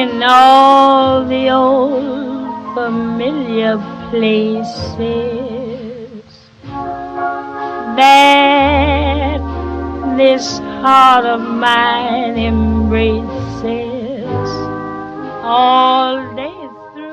in all the old familiar places that this heart of mine embraces all day through.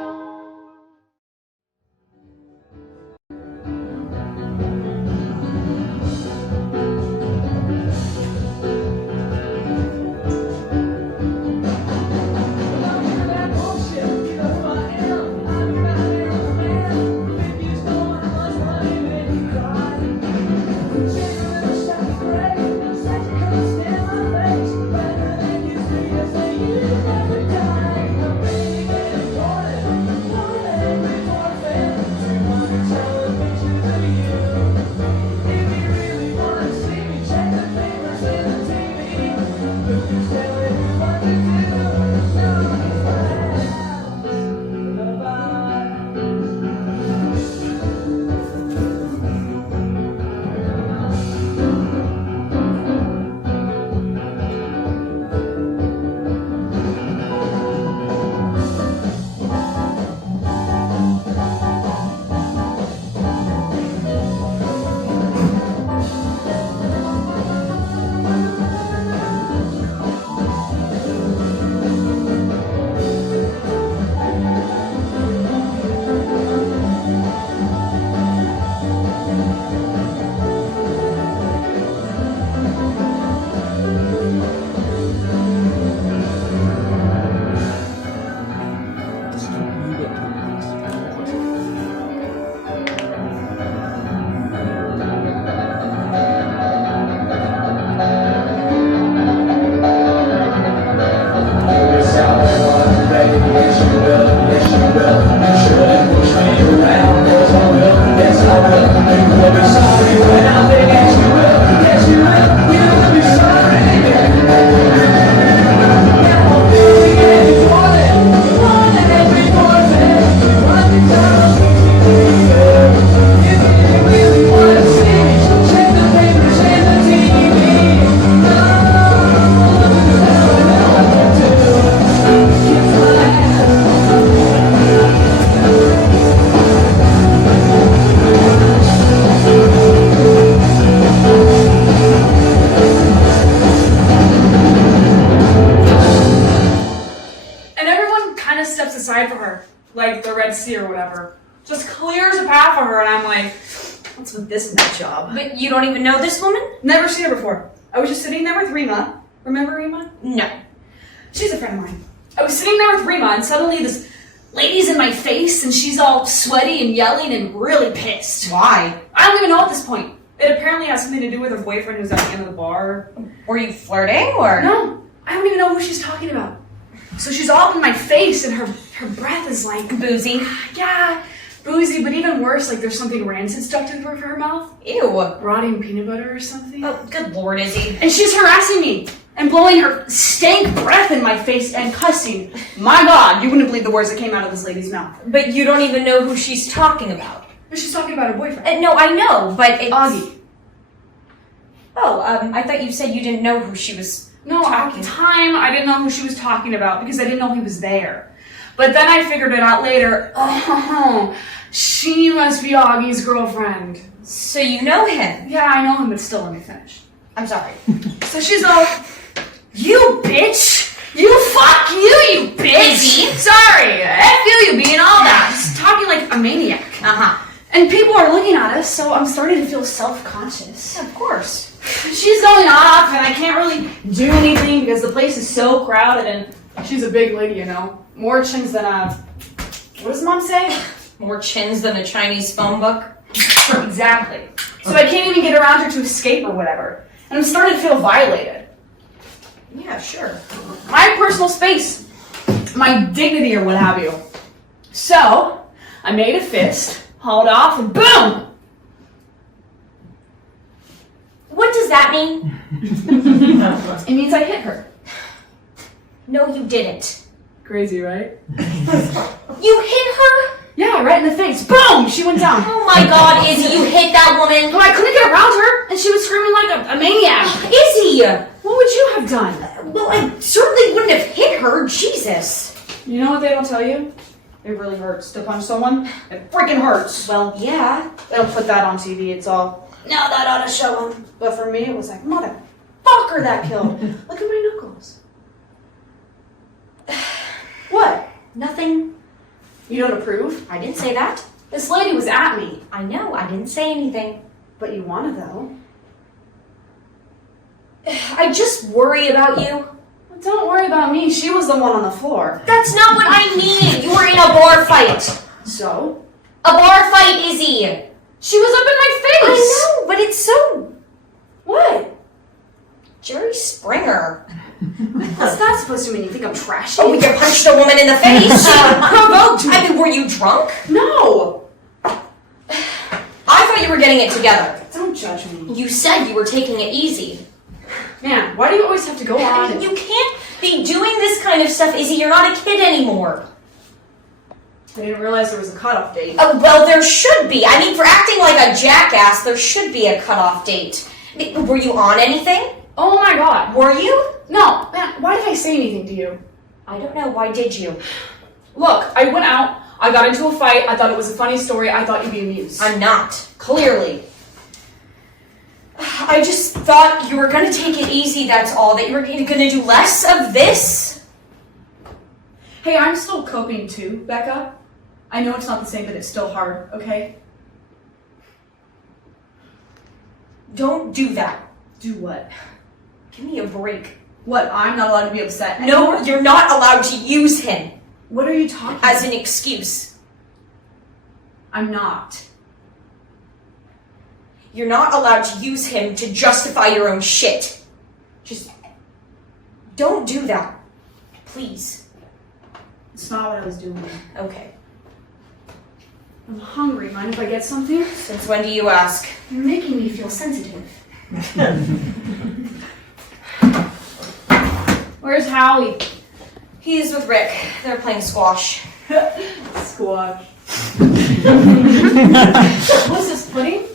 This nut job. But you don't even know this woman? Never seen her before. I was just sitting there with Rima. Remember Rima? No. She's a friend of mine. I was sitting there with Rima and suddenly this lady's in my face and she's all sweaty and yelling and really pissed. Why? I don't even know at this point. It apparently has something to do with her boyfriend who's at the end of the bar. Were you flirting or? No. I don't even know who she's talking about. So she's all up in my face and her breath is like... Boozy? Yeah. Boozy, but even worse, like there's something rancid stuck to her mouth. Ew. Rotting peanut butter or something. Oh, good lord, Izzy. And she's harassing me and blowing her stank breath in my face and cussing. My God, you wouldn't believe the words that came out of this lady's mouth. But you don't even know who she's talking about. But she's talking about her boyfriend. No, I know, but it's... Augie. Oh, I thought you said you didn't know who she was talking. At the time, I didn't know who she was talking about because I didn't know he was there. But then I figured it out later. Oh, she must be Augie's girlfriend. So you know him? Yeah, I know him, but still, let me finish. I'm sorry. So she's all, you bitch! You fuck you bitch! Izzy? Sorry, I feel you being all that. Just talking like a maniac. Uh-huh. And people are looking at us, so I'm starting to feel self-conscious. Yeah, of course. She's going off, and I can't really do anything because the place is so crowded, and she's a big lady, you know. More chins than what does Mom say? More chins than a Chinese phone book? Exactly. So I can't even get around her to escape or whatever. And I'm starting to feel violated. Yeah, sure. My personal space. My dignity or what have you. So, I made a fist, hauled off, and boom! What does that mean? It means I hit her. No, you didn't. Crazy, right? You hit her? Yeah, right in the face. Boom! She went down. Oh my God, Izzy, you hit that woman. But I couldn't get around her, and she was screaming like a maniac. Izzy! What would you have done? Well, I certainly wouldn't have hit her. Jesus. You know what they don't tell you? It really hurts to punch someone. It freaking hurts. Well, yeah. They don't put that on TV, it's all, now that ought to show them. But for me, it was like, motherfucker, that killed. Look at my knuckles. What? Nothing. You don't approve? I didn't say that. This lady was at me. I know, I didn't say anything. But you wanna, though. I just worry about you. Don't worry about me. She was the one on the floor. That's not what I mean. You were in a bar fight. So? A bar fight, Izzy. She was up in my face. I know, but it's so... What? Jerry Springer. What's that supposed to mean? You think I'm trashy? Oh, you punched a woman in the face? Provoked me. I mean, were you drunk? No. I thought you were getting it together. Don't judge me. You said you were taking it easy. Man, why do you always have to go on it? You can't be doing this kind of stuff, Izzy. You're not a kid anymore. I didn't realize there was a cutoff date. Oh, well, there should be. I mean, for acting like a jackass, there should be a cutoff date. Were you on anything? Oh my god. Were you? No. Man, why did I say anything to you? I don't know. Why did you? Look, I went out. I got into a fight. I thought it was a funny story. I thought you'd be amused. I'm not. Clearly. I just thought you were going to take it easy, that's all. That you were going to do less of this. Hey, I'm still coping too, Becca. I know it's not the same, but it's still hard, okay? Don't do that. Do what? Give me a break. What, I'm not allowed to be upset? No, you're not allowed to use him. What are you talking as about? an excuse. I'm not. You're not allowed to use him to justify your own shit. Just don't do that. Please. It's not what I was doing. Okay. I'm hungry. Mind if I get something? Since when do you ask? You're making me feel sensitive. Where's Howie? He's with Rick. They're playing squash. Squash. What's this, pudding?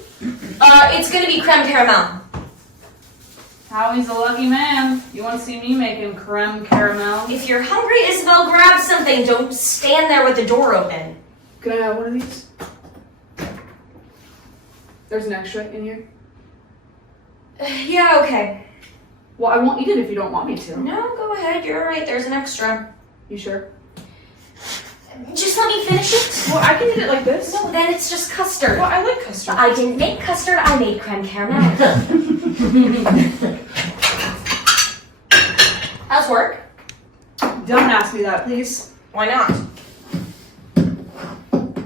It's gonna be creme caramel. Howie's a lucky man. You won't see me making creme caramel. If you're hungry, Isabel, grab something. Don't stand there with the door open. Can I have one of these? There's an extra in here. Yeah, okay. Well, I won't eat it if you don't want me to. No, go ahead. You're right. There's an extra. You sure? Just let me finish it. Well, I can eat it like this. No, then it's just custard. Well, I like custard. I didn't make custard. I made creme caramel. How's work? Don't ask me that, please. Why not?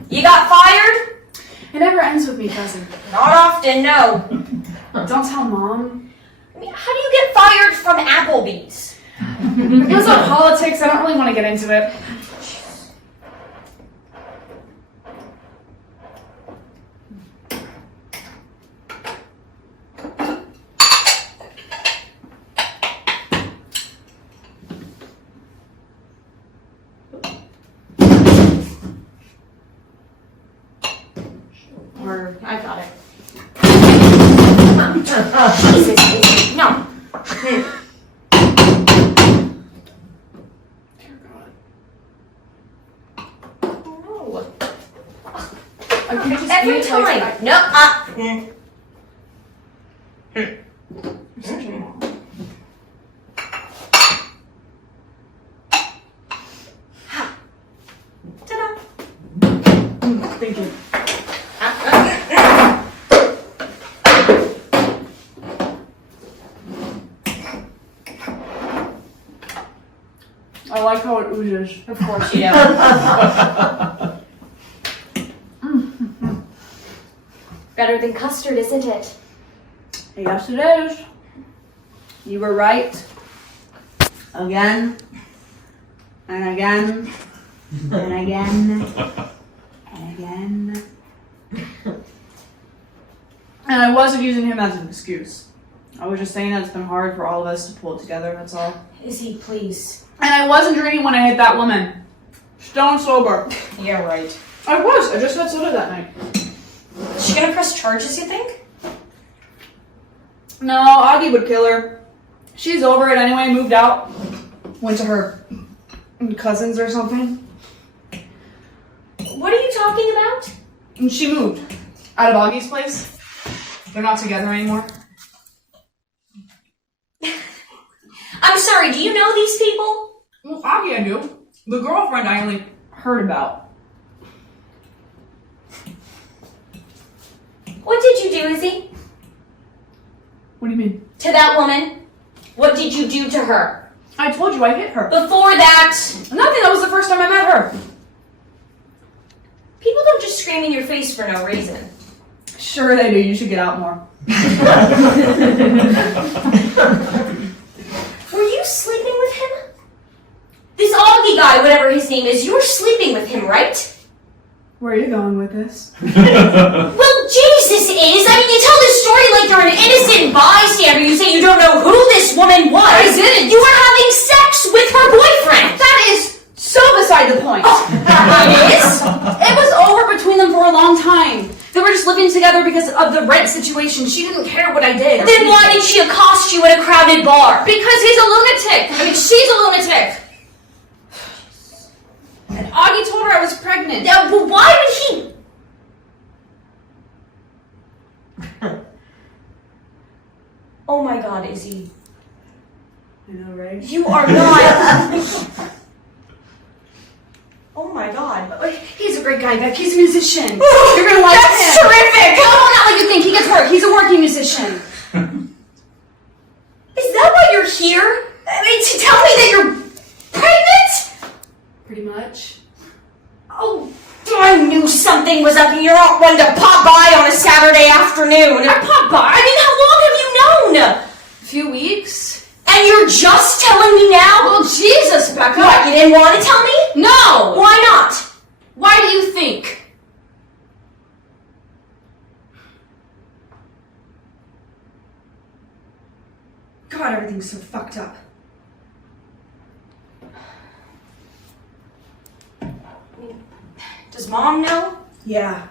You got fired? It never ends with me, cousin. Not often, no. Don't tell Mom. I mean, how do you get fired from Applebee's? Because of politics, I don't really want to get into it. I got it. Jesus, no. Dear God. No. I can just Every eat time. like No. You're such a mom. Ta-da. Thank you. I like how it oozes. Of course you do. Better than custard, isn't it? Yes, it is. You were right. Again. And again. And again. And again. And I wasn't using him as an excuse. I was just saying that it's been hard for all of us to pull it together, that's all. Izzy, please. And I wasn't drinking when I hit that woman. Stone sober. Yeah, right. I was. I just had soda that night. Is she gonna press charges, you think? No, Augie would kill her. She's over it anyway, moved out. Went to her Cousins or something. What are you talking about? And she moved out of Augie's place. They're not together anymore. I'm sorry, do you know these people? Well, Augie I do. The girlfriend I only heard about. What did you do, Izzy? What do you mean? To that woman? What did you do to her? I told you I hit her. Before that... Nothing, that was the first time I met her. People don't just scream in your face for no reason. Sure they do, you should get out more. Were you sleeping with him? This Augie guy, whatever his name is, you were sleeping with him, right? Where are you going with this? Well, Jesus is. I mean, you tell this story like you're an innocent bystander. You say you don't know who this woman was. I didn't. You were having sex with her boyfriend. That is so beside the point. It is? It was over between them for a long time. They were just living together because of the rent situation. She didn't care what I did. Then why did she accost you at a crowded bar? Because he's a lunatic. I mean, she's a lunatic. And Augie told her I was pregnant. Now, but why would he... Oh my God, Izzy. I know, right? You are not... Oh my God. He's a great guy, Beck. He's a musician. You're gonna like him. That's terrific! No, not like you think. He gets hurt. He's a working musician. Is that why you're here? I mean, to tell me that you're pregnant? Pretty much. Oh, I knew something was up and you're not one to pop by on a Saturday afternoon. I popped by. I mean, how long have you known? A few weeks. And you're just telling me now? Well, Jesus, Becca. What, you didn't want to tell me? No. Why not? Why do you think? God, everything's so fucked up. Does Mom know? Yeah.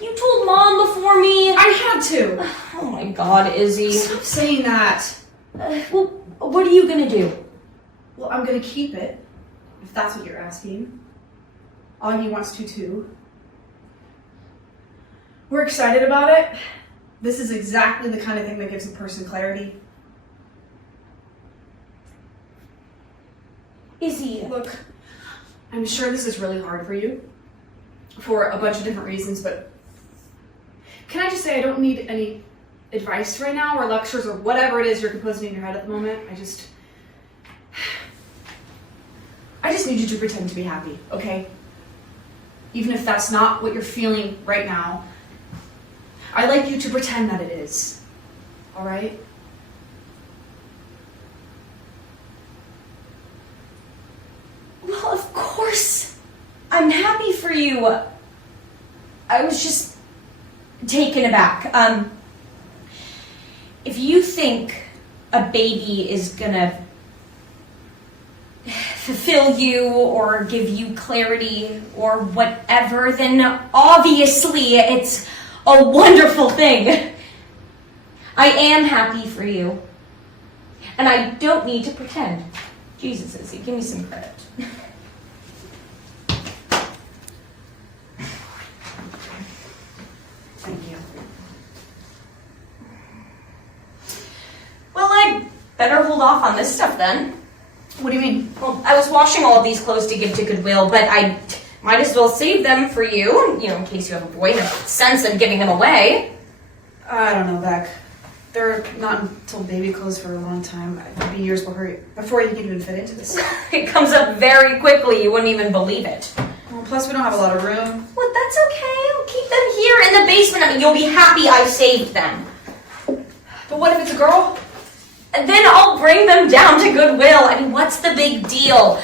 You told Mom before me. I had to. Oh my God, Izzy. Stop saying that. Well, what are you gonna do? Well, I'm gonna keep it, if that's what you're asking. Augie wants to too. We're excited about it. This is exactly the kind of thing that gives a person clarity. Izzy. Look, I'm sure this is really hard for you for a bunch of different reasons, but can I just say I don't need any advice right now or lectures or whatever it is you're composing in your head at the moment. I just need you to pretend to be happy, okay? Even if that's not what you're feeling right now, I'd like you to pretend that it is, all right? Well, of course. I'm happy for you. I was just taken aback. If you think a baby is gonna fulfill you or give you clarity or whatever, then obviously it's a wonderful thing. I am happy for you. And I don't need to pretend. Jesus, Izzy, give me some credit. Thank you. Well, I'd better hold off on this stuff then. What do you mean? Well, I was washing all of these clothes to give to Goodwill, but I might as well save them for you, in case you have a boy, no sense in giving them away. I don't know, Beck. They're not until baby clothes for a long time. It'll be years before you can even fit into this. It comes up very quickly, you wouldn't even believe it. Well, plus we don't have a lot of room. Well, that's okay, I'll keep them here in the basement. I mean, you'll be happy I saved them. But what if it's a girl? And then I'll bring them down to Goodwill. I mean, what's the big deal?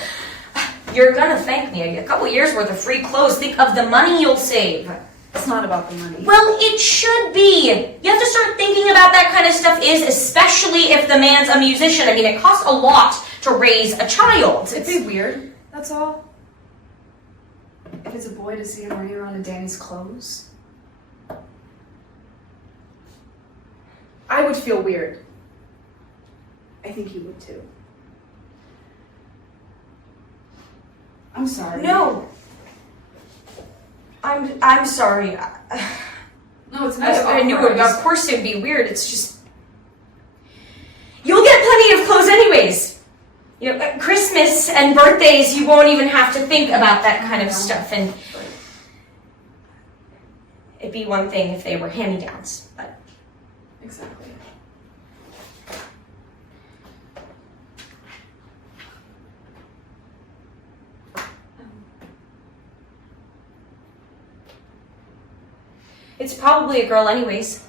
You're gonna thank me. A couple years worth of free clothes. Think of the money you'll save. It's not about the money. Well, it should be. You have to start thinking about that kind of stuff, especially if the man's a musician. I mean, it costs a lot to raise a child. It'd be weird, that's all. If it's a boy, to see him running around in Danny's clothes. I would feel weird. I think you would too. I'm sorry. No. I'm sorry. No, it's nice. I knew it. Of course it would be weird. It's just... You'll get plenty of clothes anyways. You know, at Christmas and birthdays, you won't even have to think about that kind of stuff. And it'd be one thing if they were hand-me-downs, but... Exactly. It's probably a girl anyways.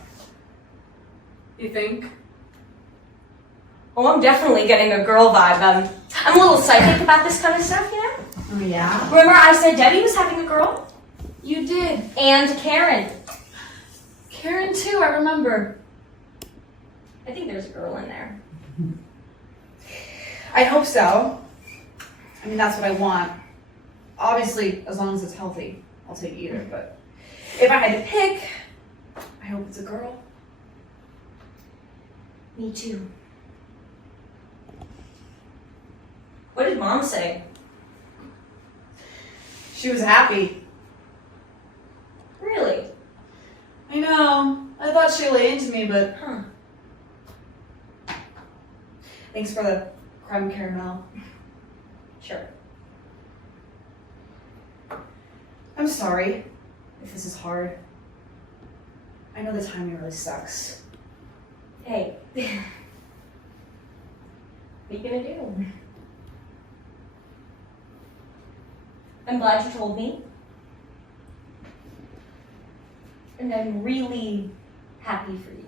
You think? Oh, I'm definitely getting a girl vibe. I'm a little psychic about this kind of stuff, you know? Oh, yeah? Remember I said Debbie was having a girl? You did. And Karen. Karen, too, I remember. I think there's a girl in there. I hope so. I mean, that's what I want. Obviously, as long as it's healthy, I'll take either, but if I had to pick, I hope it's a girl. Me too. What did Mom say? She was happy. Really? I know. I thought she lay into me, but... Huh. Thanks for the creme caramel. Sure. I'm sorry if this is hard. I know the timing really sucks. Hey. What are you gonna do? I'm glad you told me. And I'm really happy for you.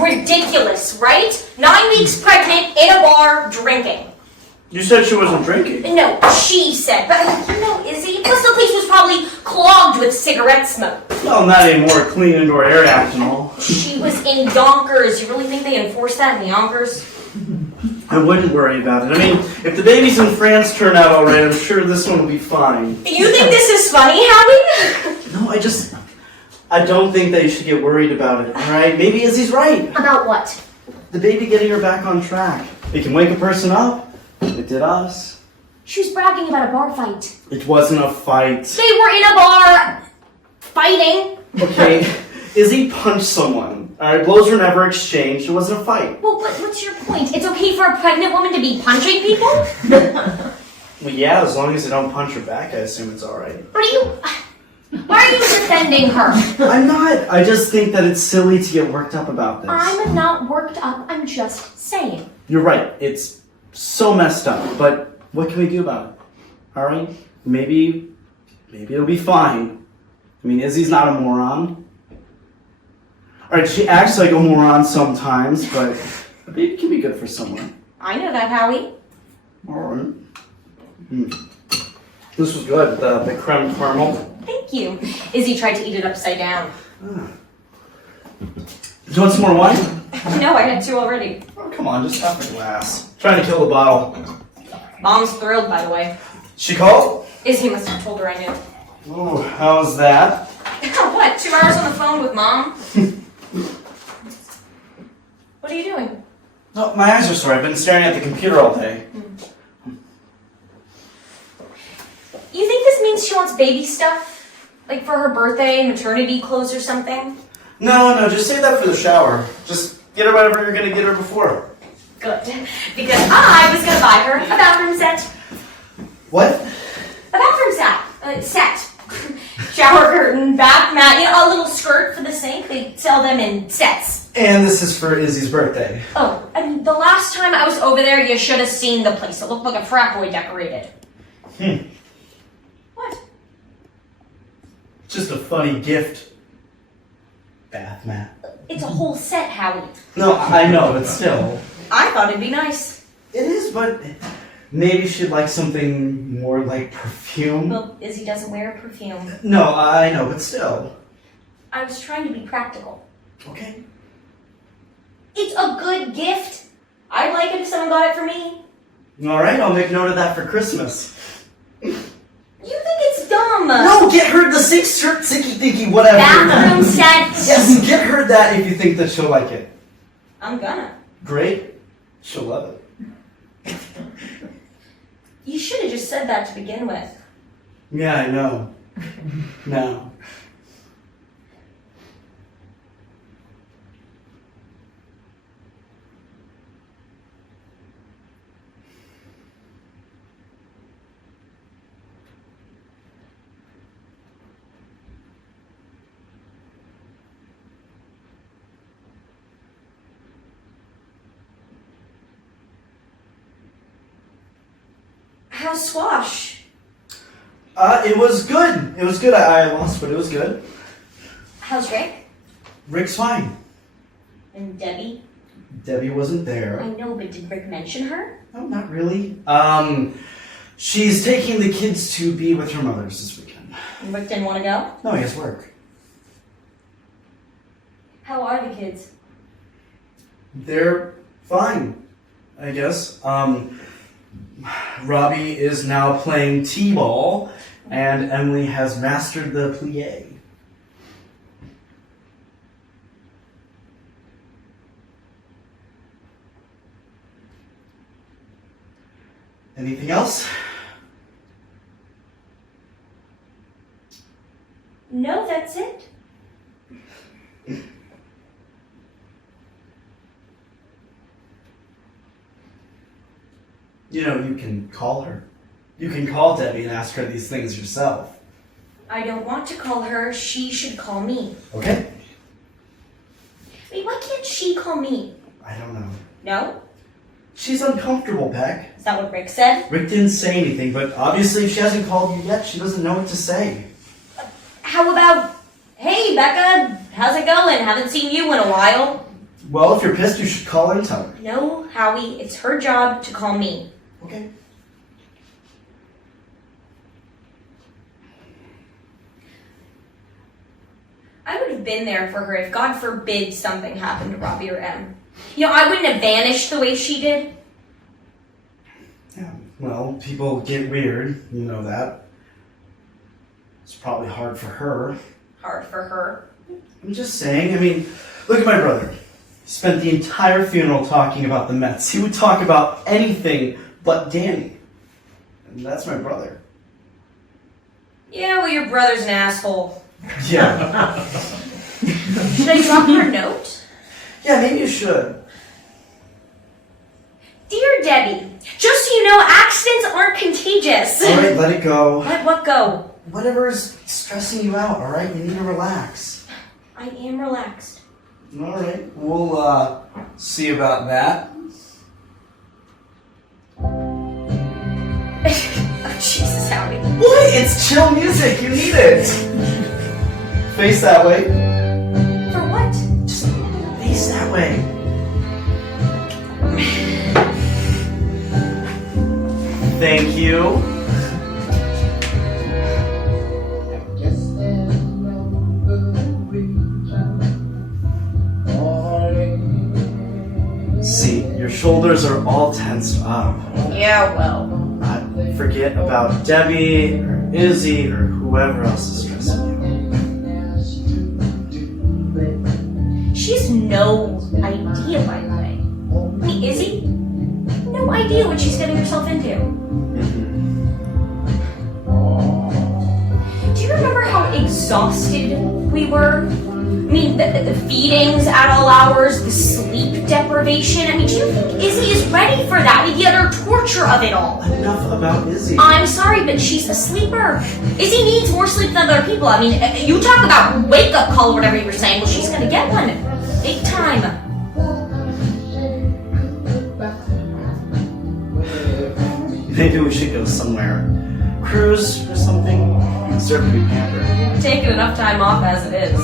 Ridiculous, right? 9 weeks pregnant, in a bar, drinking. You said she wasn't drinking. No, she said. But you know, Izzy, plus the place was probably clogged with cigarette smoke. Well, not anymore. Clean indoor air act and all. She was in Yonkers. You really think they enforce that in Yonkers? I wouldn't worry about it. I mean, if the babies in France turn out all right, I'm sure this one will be fine. You think this is funny, Howie? No, I don't think they should get worried about it, all right? Maybe Izzy's right. About what? The baby getting her back on track. It can wake a person up. It did us. She was bragging about a bar fight. It wasn't a fight. They were in a bar fighting. Okay, Izzy punched someone. All right, blows were never exchanged. It wasn't a fight. Well, what's your point? It's okay for a pregnant woman to be punching people? Well, yeah, as long as they don't punch her back, I assume it's all right. Why are you defending her? I'm not. I just think that it's silly to get worked up about this. I'm not worked up. I'm just saying. You're right. It's so messed up. But what can we do about it? All right? Maybe it'll be fine. I mean, Izzy's not a moron. All right, she acts like a moron sometimes, but a baby can be good for someone. I know that, Howie. All right. This was good. The creme caramel. Thank you. Izzy tried to eat it upside down. You want some more wine? No, I had 2 already. Oh, come on, just half a glass. Trying to kill the bottle. Mom's thrilled, by the way. She called? Izzy must have told her I knew. Oh, how's that? What, 2 hours on the phone with Mom? What are you doing? Oh, my eyes are sore. I've been staring at the computer all day. You think this means she wants baby stuff? Like for her birthday, maternity clothes or something? No, just save that for the shower. Just get her whatever you're going to get her before. Good. Because I was going to buy her a bathroom set. What? A bathroom set. Shower curtain, bath mat, you know, a little skirt for the sink. They sell them in sets. And this is for Izzy's birthday. Oh, I mean, the last time I was over there, you should have seen the place. It looked like a frat boy decorated. What? Just a funny gift. bath mat. It's a whole set, Howie. No, I know, but still. I thought it'd be nice. It is, but maybe she'd like something more like perfume. Well, Izzy doesn't wear perfume. No, I know, but still. I was trying to be practical. Okay. It's a good gift. I'd like it if someone got it for me. Alright, I'll make note of that for Christmas. You think it's dumb? No, get her the six shirt, sicky thinky, whatever. Bathroom set. Yes, get her that if you think that she'll like it. I'm gonna. Great. She'll love it. You should have just said that to begin with. Yeah, I know. No. How's squash? It was good. It was good. I lost, but it was good. How's Rick? Rick's fine. And Debbie? Debbie wasn't there. I know, but did Rick mention her? No, not really. She's taking the kids to be with her mothers this weekend. And Rick didn't want to go? No, he has work. How are the kids? They're fine, I guess. Robbie is now playing t-ball, and Emily has mastered the plie. Anything else? No, that's it. You know, you can call her. You can call Debbie and ask her these things yourself. I don't want to call her. She should call me. Okay? Wait, why can't she call me? I don't know. No? She's uncomfortable, Beck. Is that what Rick said? Rick didn't say anything, but obviously if she hasn't called you yet, she doesn't know what to say. How about, hey, Becca, how's it going? Haven't seen you in a while. Well, if you're pissed, you should call her and tell her. No, Howie, it's her job to call me. Okay. I would have been there for her if, God forbid, something happened to Robbie or Em. You know, I wouldn't have vanished the way she did. Yeah, well, people get weird, you know that. It's probably hard for her. Hard for her. I'm just saying, I mean, look at my brother. He spent the entire funeral talking about the Mets. He would talk about anything but Danny. And that's my brother. Yeah, well, your brother's an asshole. Yeah. Should I drop her a note? Yeah, maybe you should. Dear Debbie, just so you know, accidents aren't contagious. Alright, let it go. Let what go? Whatever is stressing you out, alright? You need to relax. I am relaxed. Alright, we'll see about that. Oh, Jesus, Howie. What? It's chill music, you need it! Face that way. For what? Just face that way. Thank you. See, your shoulders are all tensed up. Yeah, well. Forget about Debbie or Izzy or whoever else is stressing you. She has no idea, by the way. Hey, Izzy? No idea what she's getting herself into. Do you remember how exhausted we were? I mean, the feedings at all hours, the sleep deprivation. I mean, do you think Izzy is ready for that? I mean, the utter torture of it all. Enough about Izzy. I'm sorry, but she's a sleeper. Izzy needs more sleep than other people. I mean, you talk about wake-up call or whatever you were saying. Well, she's gonna get one. Big time. Maybe we should go somewhere. Cruise or something. Deserve to be pampered. Taking enough time off as it is.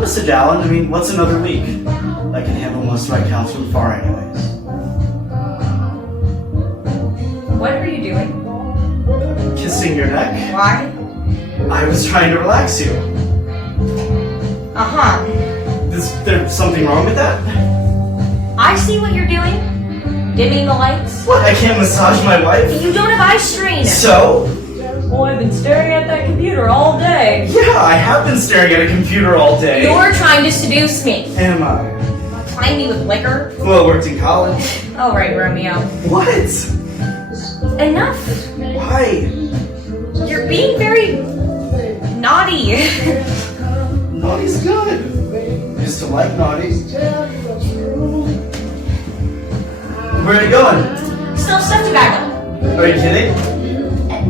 Mr. Dallin, I mean, what's another week? I can handle most of my counts from far anyways. What are you doing? Kissing your neck? Why? I was trying to relax you. Uh-huh. Is there something wrong with that? I see what you're doing. Dimming the lights. What, I can't massage my wife? You don't have eye strain. So? Well, I've been staring at that computer all day. Yeah, I have been staring at a computer all day. You're trying to seduce me. Am I? Plying me with liquor? Well, I worked in college. All right, Romeo. What? Enough. Why? You're being very naughty. Naughty's good. Used to like naughty. Where are you going? Still stuff tobacco. Are you kidding?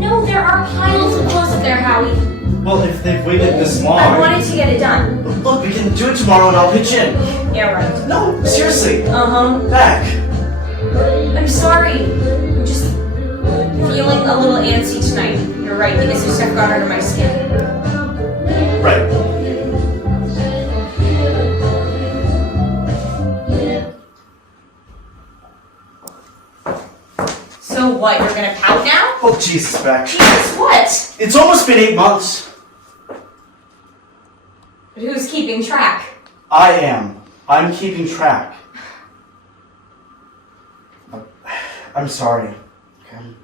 No, there are piles of clothes up there, Howie. Well, if they've waited this long... I wanted to get it done. Look, we can do it tomorrow and I'll pitch in. Yeah, right. No, seriously. Uh-huh. Back. I'm sorry. I'm just feeling a little antsy tonight. You're right, because some stuff got under my skin. Right. So what, you're gonna pout now? Oh, Jesus, Beck. Jesus, what? It's almost been 8 months. But who's keeping track? I am. I'm keeping track. I'm sorry. Okay.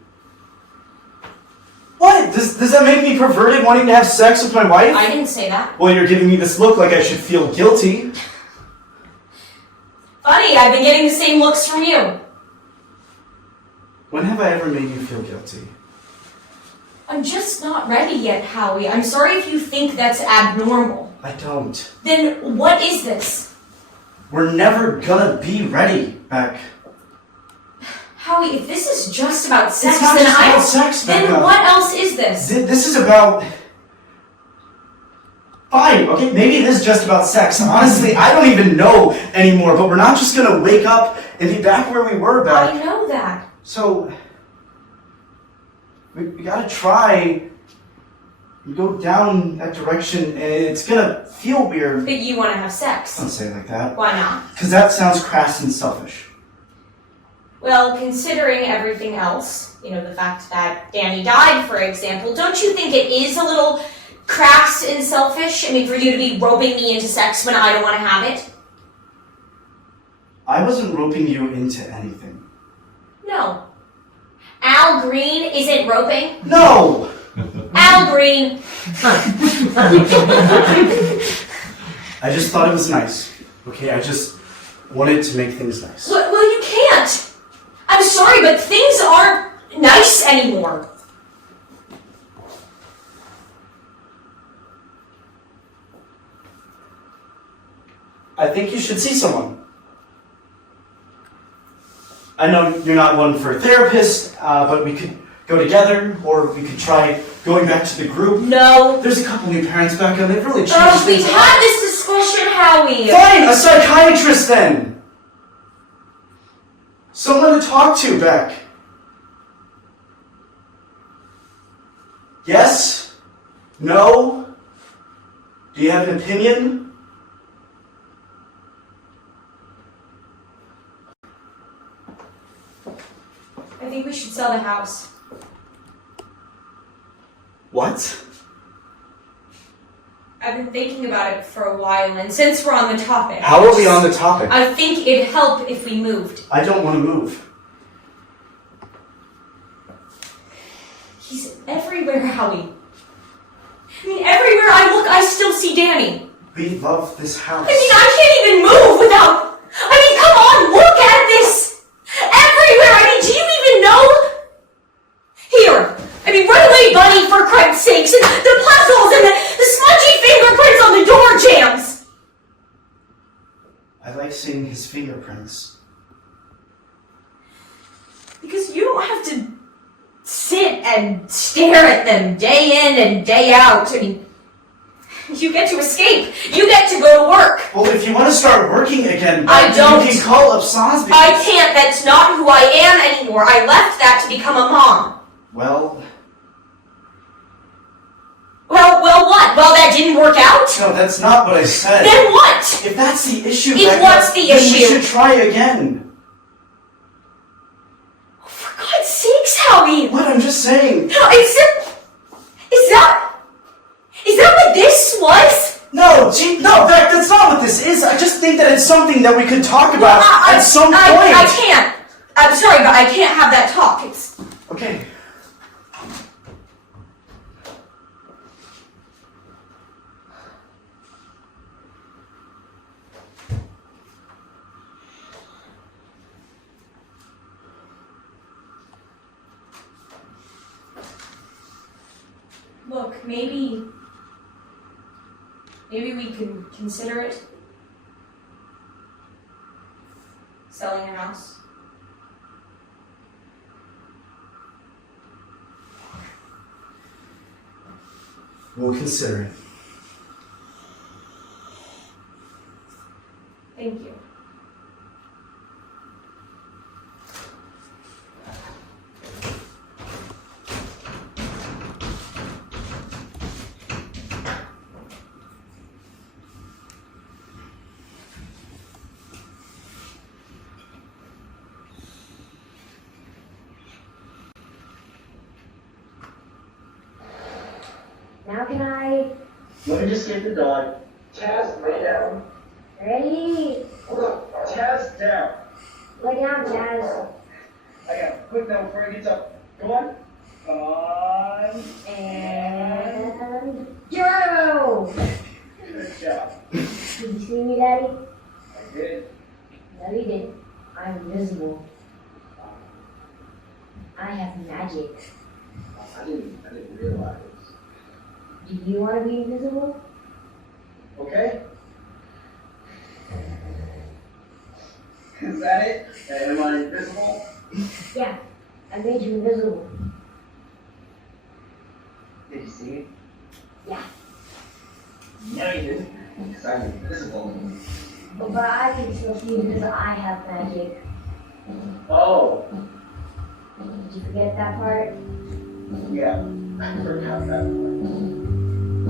What? Does that make me perverted wanting to have sex with my wife? I didn't say that. Well, you're giving me this look like I should feel guilty. Funny, I've been getting the same looks from you. When have I ever made you feel guilty? I'm just not ready yet, Howie. I'm sorry if you think that's abnormal. I don't. Then what is this? We're never gonna be ready, Beck. Howie, if this is just about sex, It's not then just about sex, then Becca. what else is this? This is about... Fine, okay, maybe it is just about sex. Honestly, I don't even know anymore, but we're not just gonna wake up and be back where we were, Beck. I know that. So, we gotta try and go down that direction, and it's gonna feel weird. But you want to have sex. Don't say it like that. Why not? Because that sounds crass and selfish. Well, considering everything else, the fact that Danny died, for example, don't you think it is a little crass and selfish? I mean, for you to be roping me into sex when I don't want to have it? I wasn't roping you into anything. No. Al Green isn't roping? No! Al Green! I just thought it was nice. Okay, I just wanted to make things nice. Well, you can't! I'm sorry, but things aren't nice anymore. I think you should see someone. I know you're not one for a therapist, but we could go together, or we could try going back to the group. No. There's a couple new parents back and they've really changed Oh, things. we've had this discussion, Howie. Fine, a psychiatrist then! Someone to talk to, Beck. Yes? No? Do you have an opinion? I think we should sell the house. What? I've been thinking about it for a while, and since we're on the topic... How are we on the topic? I think it'd help if we moved. I don't want to move. He's everywhere, Howie. I mean, everywhere I look, I still see Danny. We love this house. I mean, I can't even move without... I mean, come on, look at this! Everywhere! I mean, do you even know? Here! I mean, run away, Bunny, for Christ's sakes! And the puzzles and the smudgy fingerprints on the door jambs! I like seeing his fingerprints. Because you don't have to sit and stare at them day in and day out. I mean, you get to escape. You get to go to work. Well, if you want to start working again, I don't. You can call up Sosby. I can't. That's not who I am anymore. I left that to become a mom. Well, what? Well, that didn't work out? No, that's not what I said. Then what? If that's the issue, If what's the then issue? we should try again. For God's sakes, Howie! What? I'm just saying. Is that what this was? No, no, that's not what this is. I just think that it's something that we could talk about at some point. I can't. I'm sorry, but I can't have that talk. Okay. Look, maybe we can consider it. Selling your house. We'll consider it. Thank you. Now can I? Let me just get the dog. Taz, lay down. Ready? Hold up. Taz, down. Lay down, Jazz. I got a quick note before he gets up. Come on. Come on. And go! Good job. Did you see me, Daddy? I did. No, you didn't. I'm invisible. I have magic. I didn't realize. Do you want to be invisible? Okay? Is that it? Am I invisible? Yeah, I made you invisible. Did you see it? Yeah. No, you didn't. Because I'm invisible. But I can still see you because I have magic. Oh, Did you forget that part? yeah. I forgot that part.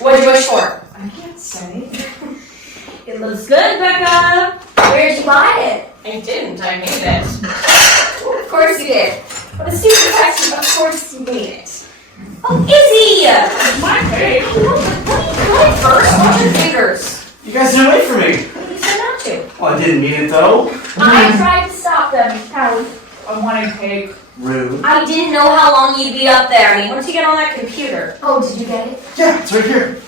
What'd you wish for? I can't say. It looks good, Becca. Where'd you buy it? I didn't. I made it. Of course you did. But the secret question, of course you made it. Oh, Izzy! My cake. No, but what are you doing first? Watch your fingers. You guys didn't wait for me. What did you say not to? Well, I didn't mean it though. I tried to stop them, Howie. I want a cake. Rude. I didn't know how long you'd be up there. I mean, once you get on that computer. Oh, did you get it? Yeah, it's right here.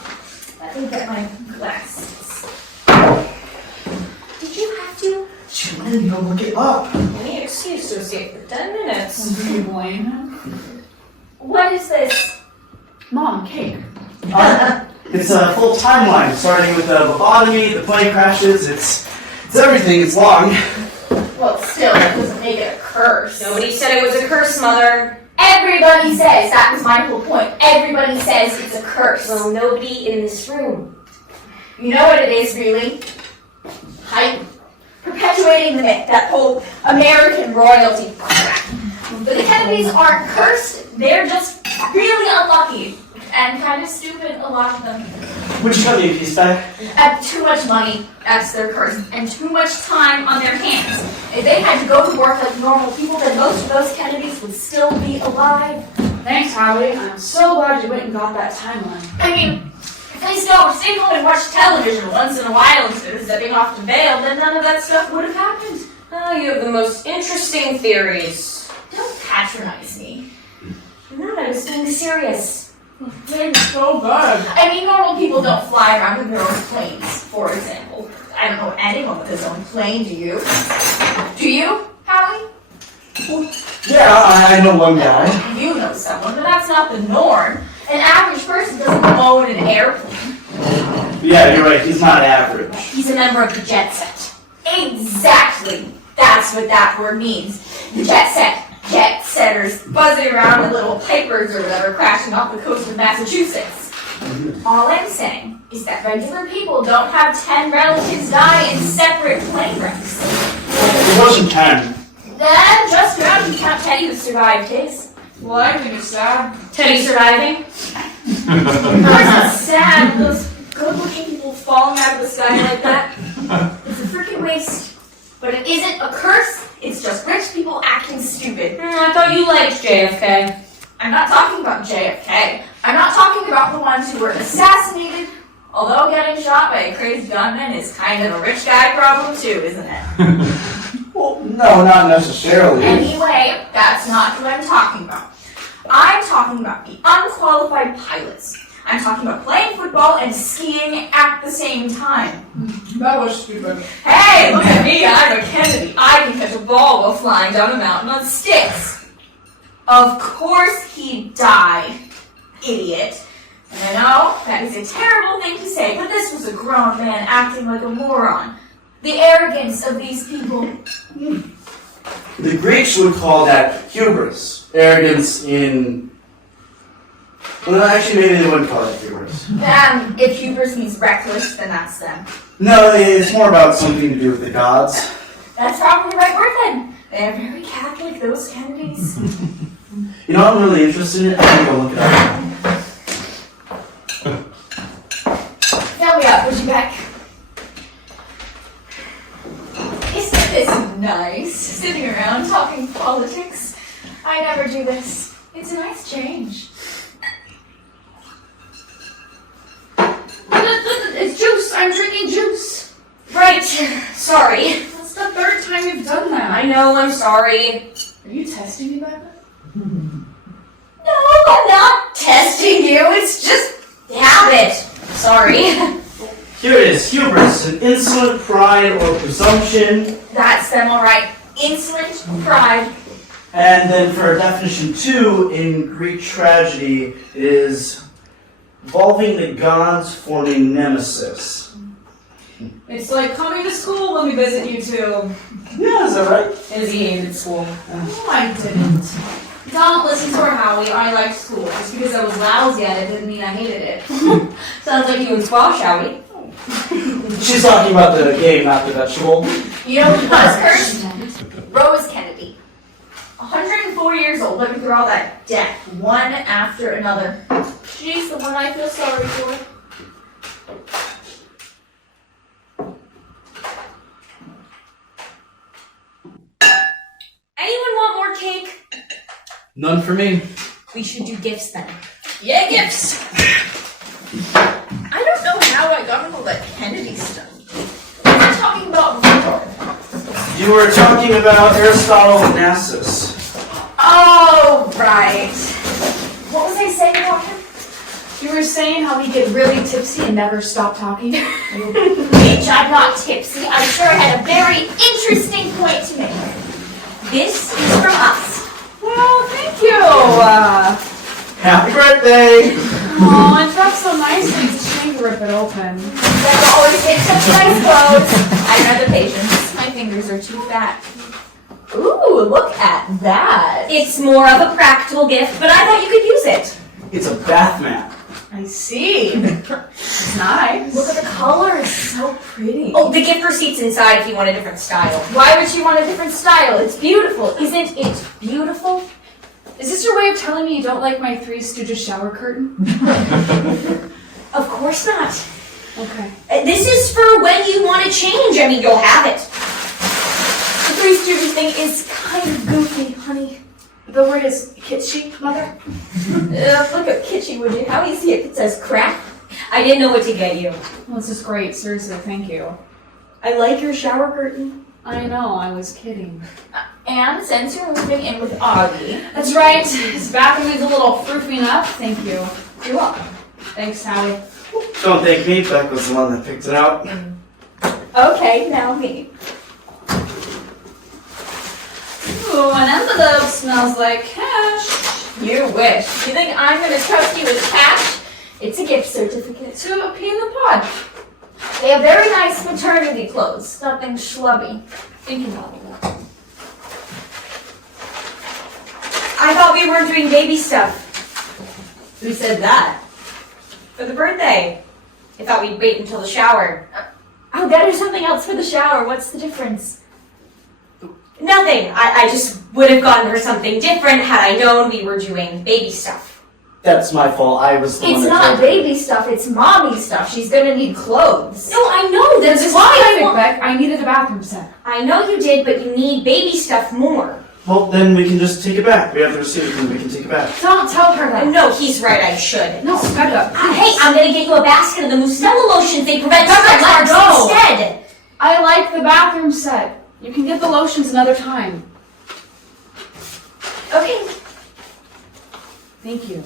Let me get my glasses. Did you have to? She wanted me to look it up. Any excuse to escape for 10 minutes. Do you blame him? What is this? Mom, cake. It's a full timeline, starting with the lobotomy, the plane crashes. It's everything. It's long. Well, still, that doesn't make it a curse. Nobody said it was a curse, Mother. Everybody says, that was my whole point. Everybody says it's a curse. Well, nobody in this room. You know what it is, really? Hype. Perpetuating the myth, that whole American royalty crap. But the Kennedys aren't cursed, they're just really unlucky. And kind of stupid, a lot of them. Would you cut me a piece back? Have too much money, that's their curse, and too much time on their hands. If they had to go to work like normal people, then most of those Kennedys would still be alive. Thanks, Howie. I'm so glad you went and got that timeline. I mean, if they stayed home and watched television once in a while instead of stepping off to bail, then none of that stuff would have happened. Oh, you have the most interesting theories. Don't patronize me. No, I was being serious. They're so good. I mean, normal people don't fly around in their own planes, for example. I don't know anyone with his own plane, do you? Do you, Howie? Yeah, I know one guy. You know someone, but that's not the norm. An average person doesn't own an airplane. Yeah, you're right. He's not average. He's a member of the jet set. Exactly. That's what that word means. The jet set. Jet setters buzzing around with little pipers or whatever crashing off the coast of Massachusetts. All I'm saying is that regular people don't have 10 relatives die in separate plane wrecks. It wasn't 10. Then just around you count Teddy who survived his. Well, I think it's sad. Teddy surviving? Of course it's sad. Those good-looking people falling out of the sky like that. It's a freaking waste. But it isn't a curse. It's just rich people acting stupid. I thought you liked JFK. I'm not talking about JFK. I'm not talking about the ones who were assassinated. Although getting shot by a crazy gunman is kind of a rich guy problem too, isn't it? Well, no, not necessarily. Anyway, that's not what I'm talking about. I'm talking about the unqualified pilots. I'm talking about playing football and skiing at the same time. That was stupid. Hey, look at me, I'm a Kennedy. I can catch a ball while flying down a mountain on sticks. Of course he died, idiot. And I know that is a terrible thing to say, but this was a grown man acting like a moron. The arrogance of these people. The Greeks would call that hubris. Arrogance in... Well, actually, maybe they wouldn't call it hubris. If hubris means reckless, then that's them. No, it's more about something to do with the gods. That's probably the right word then. They're very Catholic, those Kennedys. You know what I'm really interested in? I'm gonna go look it up. Fill me up, would you, Beck? Isn't this nice? Sitting around talking politics. I never do this. It's a nice change. It's juice. I'm drinking juice. Right. Sorry. That's the third time you've done that. I know, I'm sorry. Are you testing me, Becca? No, I'm not testing you. It's just Habit. Sorry. Here it is. Hubris, an insolent pride or presumption. that's them, all right. Insolent pride. And then for definition 2, in Greek tragedy, it is involving the gods forming nemesis. It's like coming to school when we visit you two. Yeah, is that right? Izzy hated school. No, I didn't. Don't listen to her, Howie. I liked school. Just because I was lousy at it didn't mean I hated it. Sounds like you and squash, Howie. She's talking about the game, not the vegetable. You know who was cursed? Rose Kennedy. 104 years old, living through all that death, one after another. She's the one I feel sorry for. Anyone want more cake? None for me. We should do gifts then. Yeah, gifts. I don't know how I got into all that Kennedy stuff. What am I talking about before? You were talking about Aristotle and Nasus. Oh, right. What was I saying about him? You were saying how we get really tipsy and never stop talking. Bitch, I'm not tipsy. I'm sure I had a very interesting point to make. This is from us. Well, thank you. Happy birthday! Oh, it's wrapped so nicely. It's a shame to rip it open. That always take such nice clothes. I don't have the patience. My fingers are too fat. Ooh, look at that. It's more of a practical gift, but I thought you could use it. It's a bath mat. I see. It's nice. Look at the color. It's so pretty. Oh, the gift receipt's inside if you want a different style. Why would you want a different style? It's beautiful. Isn't it beautiful? Is this your way of telling me you don't like my Three Stooges shower curtain? Of course not. Okay. This is for when you want to change. I mean, you'll have it. The Three Stooges thing is kind of goofy, honey. The word is kitschy, Mother? Look up kitschy, would you? How easy if it says crap? I didn't know what to get you. Well, this is great. Seriously, thank you. I like your shower curtain. I know, I was kidding. And since you're moving in with Augie, That's right. His bathroom is a little froofing up. Thank you. you're welcome. Thanks, Howie. Don't thank me, Beck was the one that picked it out. Okay, now me. Ooh, an envelope smells like cash. You wish. You think I'm gonna trust you with cash? It's a gift certificate. To a pea in the pod. They have very nice maternity clothes. Nothing schlubby. Thinking about it. I thought we weren't doing baby stuff. Who said that? For the birthday. I thought we'd wait until the shower. I'll get her something else for the shower. What's the difference? Nothing. I just would have gotten her something different had I known we were doing baby stuff. That's my fault. I was the one It's that not told her. baby stuff, it's mommy stuff. She's gonna need clothes. No, I know. That's This is why I perfect, want. Beck. I needed a bathroom set. I know you did, but you need baby stuff more. Well, then we can just take it back. We have the receipt and we can take it back. Don't tell her that. No, he's right. I should. No, Becca. Hey, I'm gonna get you a basket of the Mucella lotions. They prevent Becca, stretch marks no. instead. I like the bathroom set. You can get the lotions another time. Okay, Thank you.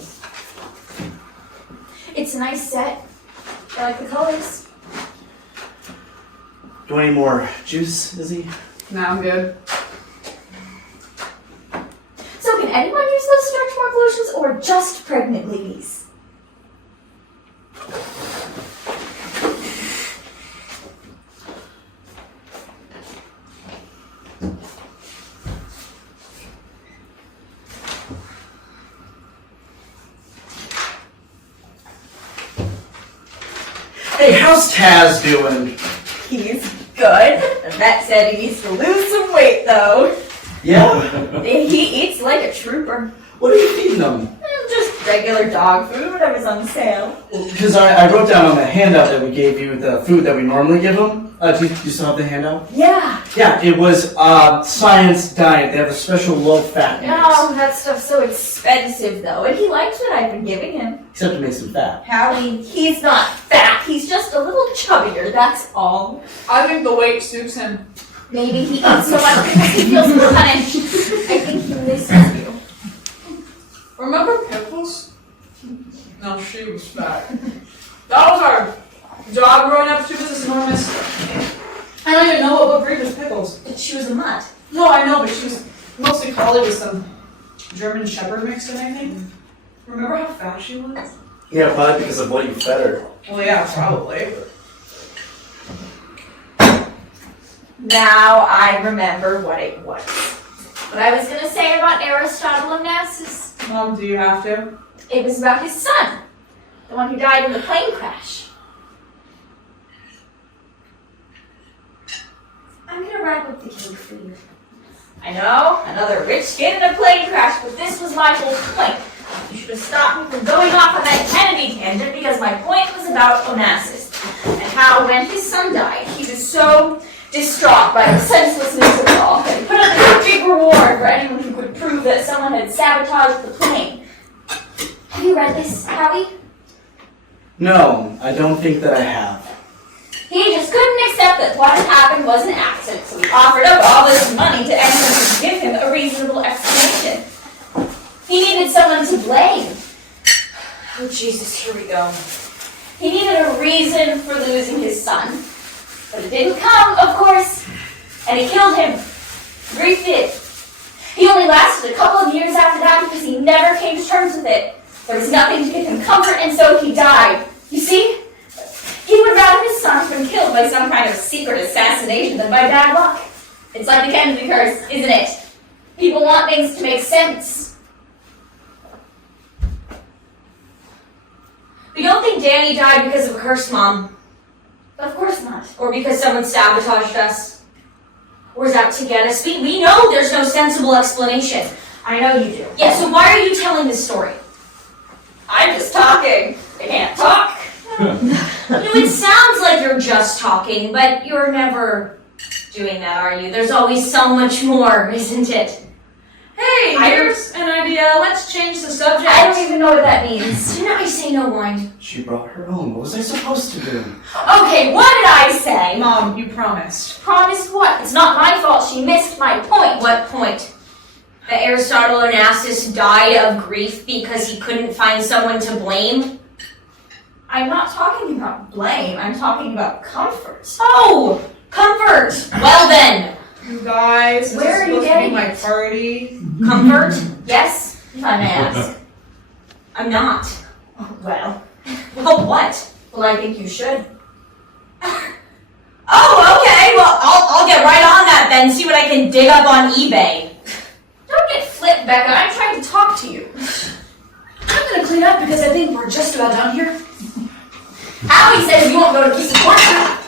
it's a nice set. I like the colors. Do you want any more juice, Izzy? No, I'm good. So can anyone use those stretch mark lotions or just pregnant ladies? Hey, how's Taz doing? He's good. The vet said he needs to lose some weight though. Yeah? He eats like a trooper. What are you feeding them? Just regular dog food, whatever's on sale. Because I wrote down on the handout that we gave you the food that we normally give them. Do you still have the handout? Yeah. Yeah, it was science diet. They have a special low-fat mix. Oh, that stuff's so expensive though, and he likes what I've been giving him. Except it makes him fat. Howie, he's not fat, he's just a little chubbier, that's all. I think the weight suits him. Maybe he eats so much because he feels punished. I think he misses you. Remember Pickles? No, she was fat. That was our dog growing up. She was this enormous. I don't even know what breed was Pickles. But she was a mutt. No, I know, but she was mostly collie with some German Shepherd mixed in, I think. Remember how fat she was? Yeah, probably because of what you fed her. Well, yeah, probably. Now I remember what it was. What I was gonna say about Aristotle Onassis. Mom, do you have to? It was about his son. The one who died in the plane crash. I'm gonna wrap up the cake for you. I know, another rich kid in a plane crash, but this was my whole point. You should have stopped me from going off on that Kennedy tangent because my point was about Onassis. And how when his son died, he was so distraught by the senselessness of it all that he put up this big reward for anyone who could prove that someone had sabotaged the plane. Have you read this, Howie? No, I don't think that I have. He just couldn't accept that what had happened was an accident, so he offered up all this money to anyone who could give him a reasonable explanation. He needed someone to blame. Oh, Jesus, here we go. He needed a reason for losing his son. But it didn't come, of course, and he killed him. Grief did. He only lasted a couple of years after that because he never came to terms with it. There was nothing to give him comfort, and so he died. You see? He would rather his son have been killed by some kind of secret assassination than by bad luck. It's like the Kennedy curse, isn't it? People want things to make sense. We don't think Danny died because of a curse, Mom. Of course not. Or because someone sabotaged us. Or is out to get us. We know there's no sensible explanation. I know you do. Yeah, so why are you telling this story? I'm just talking. I can't talk. It sounds like you're just talking, but you're never doing that, are you? There's always so much more, isn't it? Hey, here's an idea. Let's change the subject. I don't even know what that means. Didn't I say no wine? She brought her own. What was I supposed to do? Okay, what did I say? Mom, you promised. Promised what? It's not my fault she missed my point. What point? That Aristotle Onassis died of grief because he couldn't find someone to blame? I'm not talking about blame. I'm talking about comfort. Oh, comfort. Well then, You guys, this Where is are you supposed to be getting my it? party. comfort? Yes, if I may ask. I'm not. Well, Well, what? well, I think you should. Oh, okay. Well, I'll get right on that then. See what I can dig up on eBay. Don't get flipped, Becca. I'm trying to talk to you. I'm gonna clean up because I think we're just about done here. Howie says you won't go to the support group.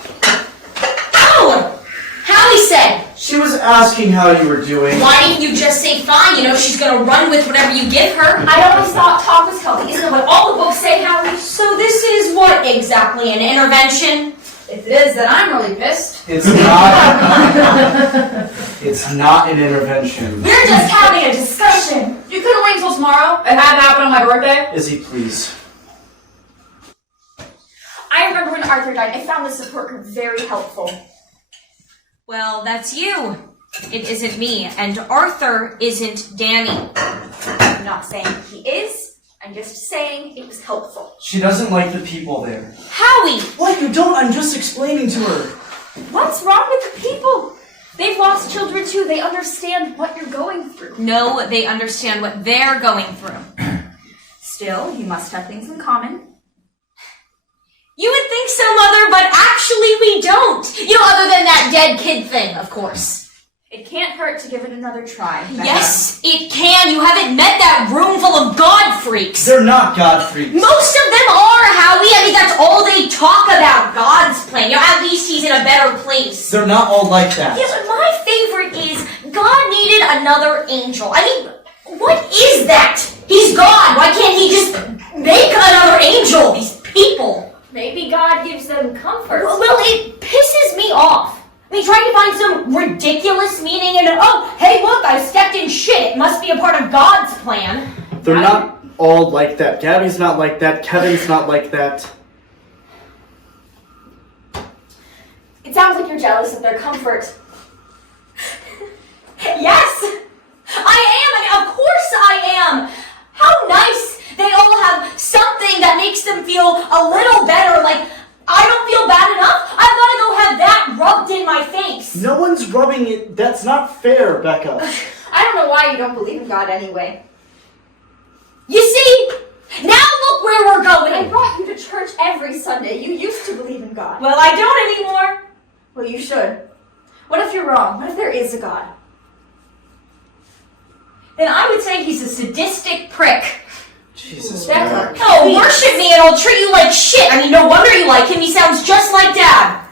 Oh, Howie said. She was asking how you were doing. Why didn't you just say fine? You know she's gonna run with whatever you give her. I always thought talk was healthy. Isn't it what all the books say, Howie? So this is what exactly? An intervention? If it is, then I'm really pissed. It's not. It's not an intervention. We're just having a discussion. You couldn't wait until tomorrow? It had to happen on my birthday? Izzy, please. I remember when Arthur died, I found the support group very helpful. Well, that's you. It isn't me. And Arthur isn't Danny. I'm not saying he is. I'm just saying it was helpful. She doesn't like the people there. Howie! What? You don't? I'm just explaining to her. What's wrong with the people? They've lost children too. They understand what you're going through. No, they understand what they're going through. Still, you must have things in common. You would think so, Mother, but actually we don't. You know, other than that dead kid thing, of course. It can't hurt to give it another try. Yes, it can. You haven't met that room full of God freaks. They're not God freaks. Most of them are, Howie. I mean, that's all they talk about, God's plan. You know, at least he's in a better place. They're not all like that. Yeah, but my favorite is God needed another angel. I mean, what is that? He's God. Why can't he just make another angel? These people. Maybe God gives them comfort. Well, it pisses me off. I mean, trying to find some ridiculous meaning in it. Oh, hey, look, I stepped in shit. It must be a part of God's plan. They're not all like that. Gabby's not like that. Kevin's not like that. It sounds like you're jealous of their comfort. Yes! I am! I mean, of course I am! How nice! They all have something that makes them feel a little better, like, I don't feel bad enough. I've got to go have that rubbed in my face. No one's rubbing it. That's not fair, Becca. I don't know why you don't believe in God anyway. You see? Now look where we're going. I brought you to church every Sunday. You used to believe in God. Well, I don't anymore. Well, you should. What if you're wrong? What if there is a God? Then I would say he's a sadistic prick. Jesus, Becca. Becca. Oh, worship me and I'll treat you like shit. I mean, no wonder you like him. He sounds just like Dad.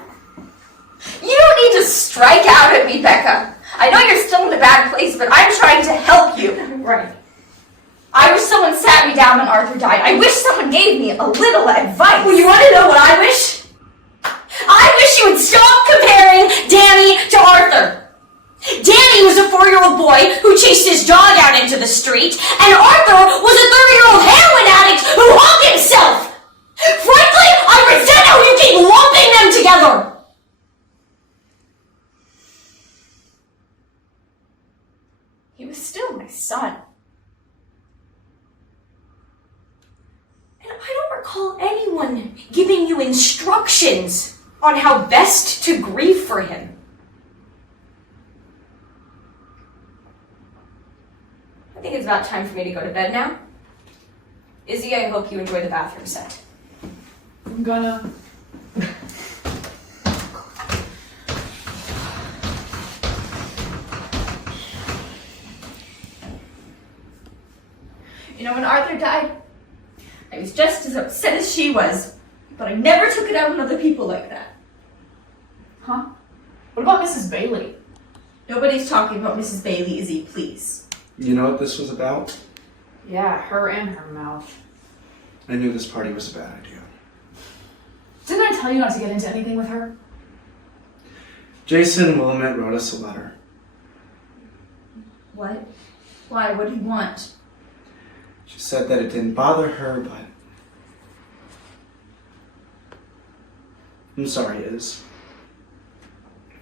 You don't need to strike out at me, Becca. I know you're still in a bad place, but I'm trying to help you. Right. I wish someone sat me down when Arthur died. I wish someone gave me a little advice. Well, you want to know what I wish? I wish you would stop comparing Danny to Arthur. Danny was a 4-year-old boy who chased his dog out into the street, and Arthur was a 30-year-old heroin addict who hung himself. Frankly, I resent how you keep lumping them together. He was still my son. And I don't recall anyone giving you instructions on how best to grieve for him. I think it's about time for me to go to bed now. Izzy, I hope you enjoy the bathroom set. I'm gonna... You know, when Arthur died, I was just as upset as she was, but I never took it out on other people like that. Huh? What about Mrs. Bailey? Nobody's talking about Mrs. Bailey, Izzy, please. You know what this was about? Yeah, her and her mouth. I knew this party was a bad idea. Didn't I tell you not to get into anything with her? Jason Willamette wrote us a letter. What? Why? What do you want? She said that it didn't bother her, but... I'm sorry, Iz.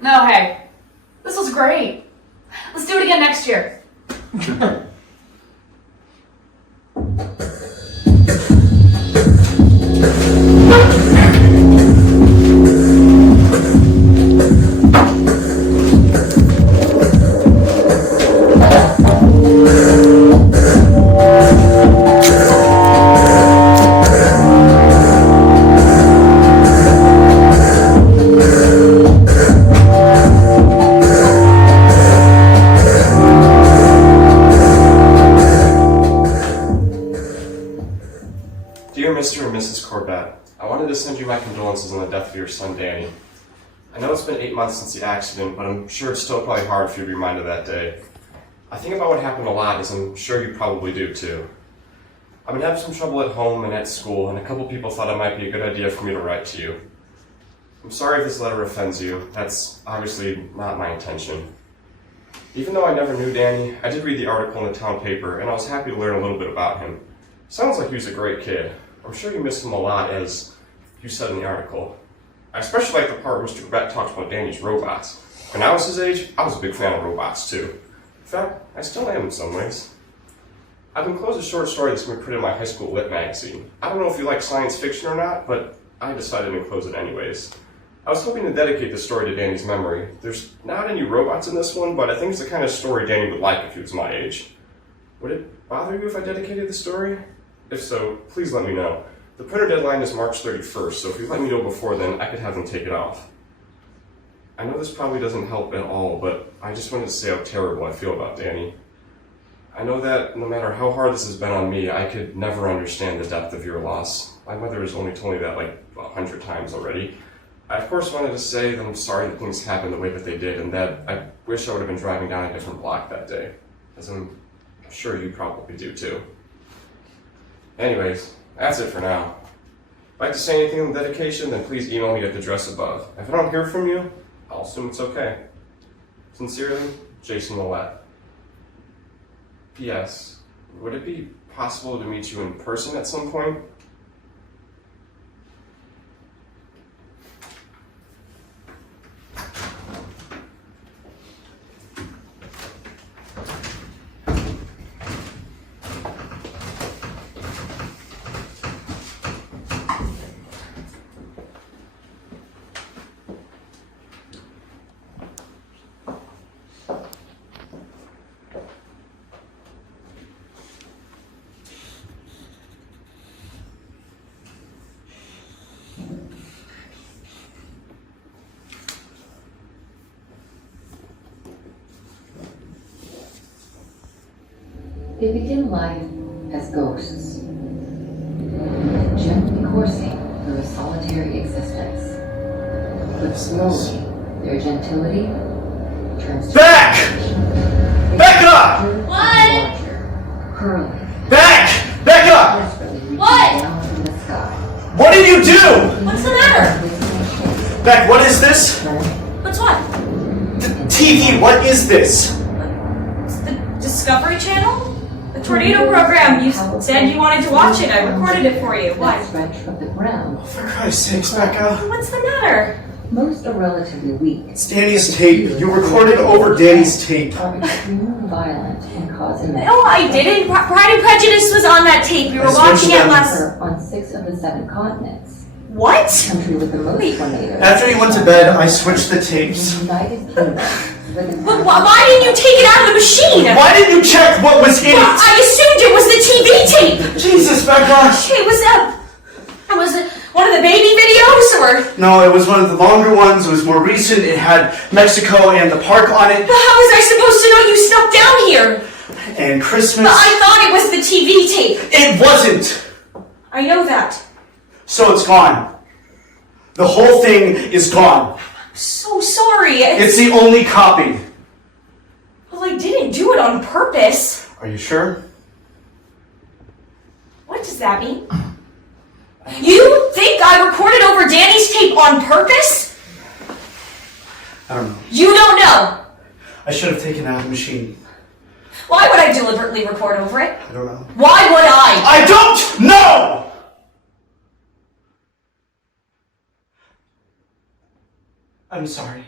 No, hey. This was great. Let's do it again next year. Send you my condolences on the death of your son, Danny. I know it's been 8 months since the accident, but I'm sure it's still probably hard for you to be reminded of that day. I think about what happened a lot, as I'm sure you probably do too. I've been having some trouble at home and at school, and a couple people thought it might be a good idea for me to write to you. I'm sorry if this letter offends you. That's obviously not my intention. Even though I never knew Danny, I did read the article in the town paper, and I was happy to learn a little bit about him. Sounds like he was a great kid. I'm sure you missed him a lot, as you said in the article. I especially like the part where Mr. Quebec talks about Danny's robots. When I was his age, I was a big fan of robots too. In fact, I still am in some ways. I've enclosed a short story that's been printed in my high school lit magazine. I don't know if you like science fiction or not, but I decided to enclose it anyways. I was hoping to dedicate the story to Danny's memory. There's not any robots in this one, but I think it's the kind of story Danny would like if he was my age. Would it bother you if I dedicated the story? If so, please let me know. The printer deadline is March 31st, so if you let me know before then, I could have them take it off. I know this probably doesn't help at all, but I just wanted to say how terrible I feel about Danny. I know that no matter how hard this has been on me, I could never understand the depth of your loss. My mother has only told me that like 100 times already. I of course wanted to say that I'm sorry that things happened the way that they did, and that I wish I would have been driving down a different block that day, as I'm sure you probably do too. Anyways, that's it for now. If I'd like to say anything in the dedication, then please email me at the address above. If I don't hear from you, I'll assume it's okay. Sincerely, Jason Millette. P.S. Would it be possible to meet you in person at some point? They begin life as ghosts, gently coursing through a solitary existence. But slowly, their gentility turns to Back! Back up! What? curling, Back! Back up! desperately reaching What? down from the sky. What did you do? What's the matter? Beck, what is this? What's what? TV, what is this? It's the Discovery Channel? The tornado program. You said you wanted to watch it. I recorded it for you. Why? Stretch from the ground. For Christ's sakes, Becca. What's the matter? Most are relatively weak. It's Danny's tape. You recorded over Danny's tape. Are extremely violent and cause immense. No, I didn't. Pride and Prejudice was on that tape. We were I watching switched it them. last... On 6 of the 7 continents. What? Country with the most tornadoes. After you went to bed, I switched the tapes. The United Kingdom. But why didn't you take it out of the machine? Why didn't you check what was in Well, it? I assumed it was the TV tape. Jesus, Becca. It was one of the baby videos, or? No, it was one of the longer ones. It was more recent. It had Mexico and the park on it. But how was I supposed to know you snuck down here? And Christmas. But I thought it was the TV tape. It wasn't. I know that. So it's gone. The whole thing is gone. I'm so sorry. It's the only copy. Well, I didn't do it on purpose. Are you sure? What does that mean? You think I recorded over Danny's tape on purpose? I don't know. You don't know. I should have taken it out of the machine. Why would I deliberately record over it? I don't know. Why would I? I don't know! I'm sorry.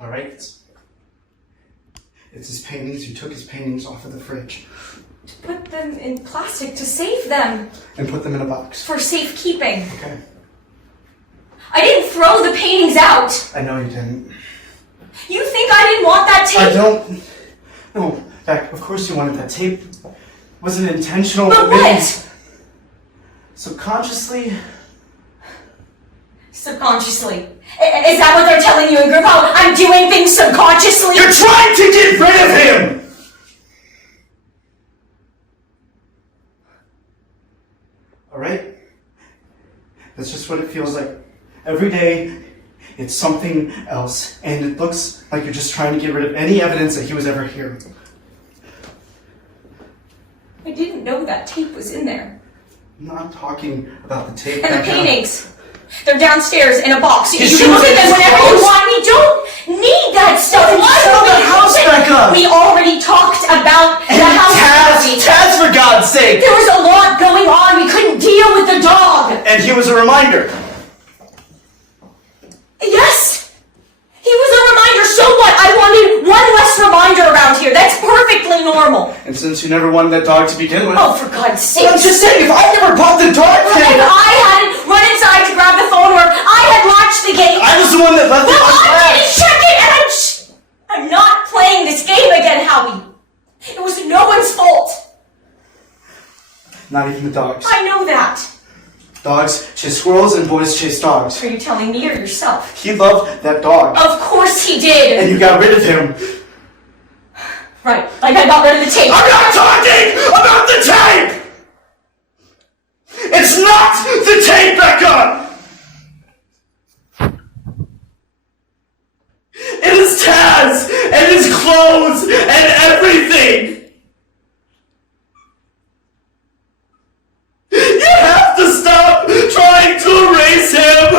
All right. It's his paintings. You took his paintings off of the fridge. Put them in plastic to save them. And put them in a box. For safekeeping. Okay. I didn't throw the paintings out. I know you didn't. You think I didn't want that tape? I don't. No, Beck, of course you wanted that tape. It wasn't intentional. But what? Subconsciously. Subconsciously. Is that what they're telling you in group? Oh, I'm doing things subconsciously? You're trying to get rid of him! Alright? That's just what it feels like. Every day, it's something else, and it looks like you're just trying to get rid of any evidence that he was ever here. I didn't know that tape was in there. I'm not talking about the tape. And the Becca. paintings. They're downstairs in a box. You His can look shoes at them and his whenever you clothes. want. We don't need that stuff. Why Sell would the house, Becca! We already talked about the house. Taz, for God's sake! There was a lot going on. We couldn't deal with the dog. And he was a reminder. Yes! He was a reminder. So what? I wanted one less reminder around here. That's perfectly normal. And since you never wanted that dog to begin with... Oh, for God's sake. I'm just saying, if I never bought the dog thing... If I hadn't run inside to grab the phone or I had launched the game... I was the one that left it Well, I unlatched. didn't check it, and I'm not playing this game again, Howie. It was no one's fault. Not even the dogs. I know that. Dogs chase squirrels and boys chase dogs. Are you telling me or yourself? He loved that dog. Of course he did. And you got rid of him. Right, like I got rid of the tape. I'm not talking about the tape! It's not the tape, Becca! It is Taz and his clothes and everything! You have to stop trying to erase him!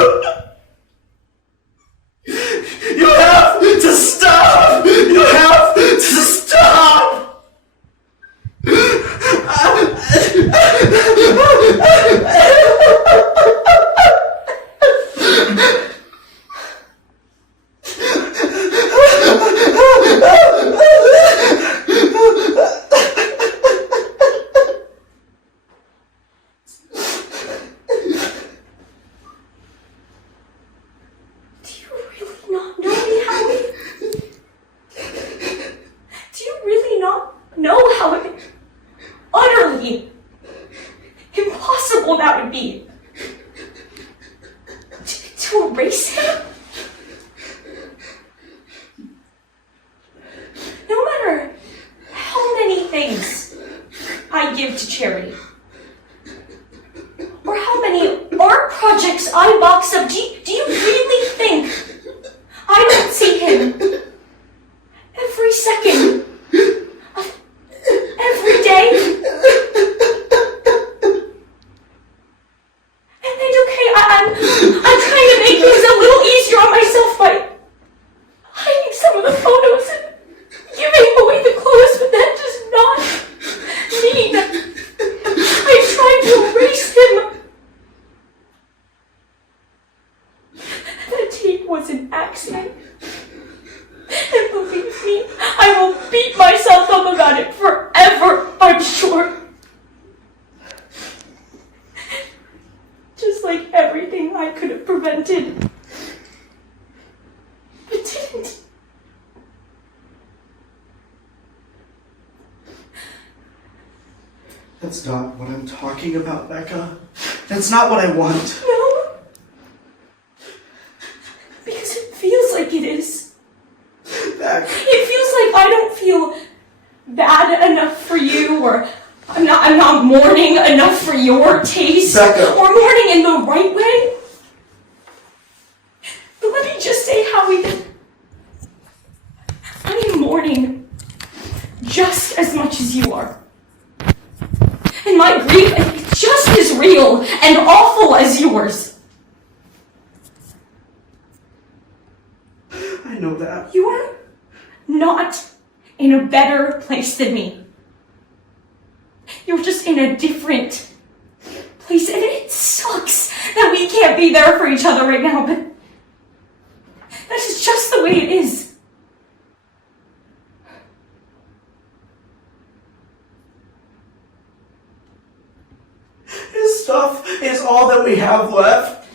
You have to stop! You have to stop! That's not what I'm talking about, Becca. That's not what I want. No. Because it feels like it is. Beck. It feels like I don't feel bad enough for you, or I'm not mourning enough for your taste, Becca. or mourning in the right way. But let me just say, Howie, that I am mourning just as much as you are. And my grief is just as real and awful as yours. not in a better place than me. You're just in a different place, and it sucks that we can't be there for each other right now, but that is just the way it is. His stuff is all that we have left.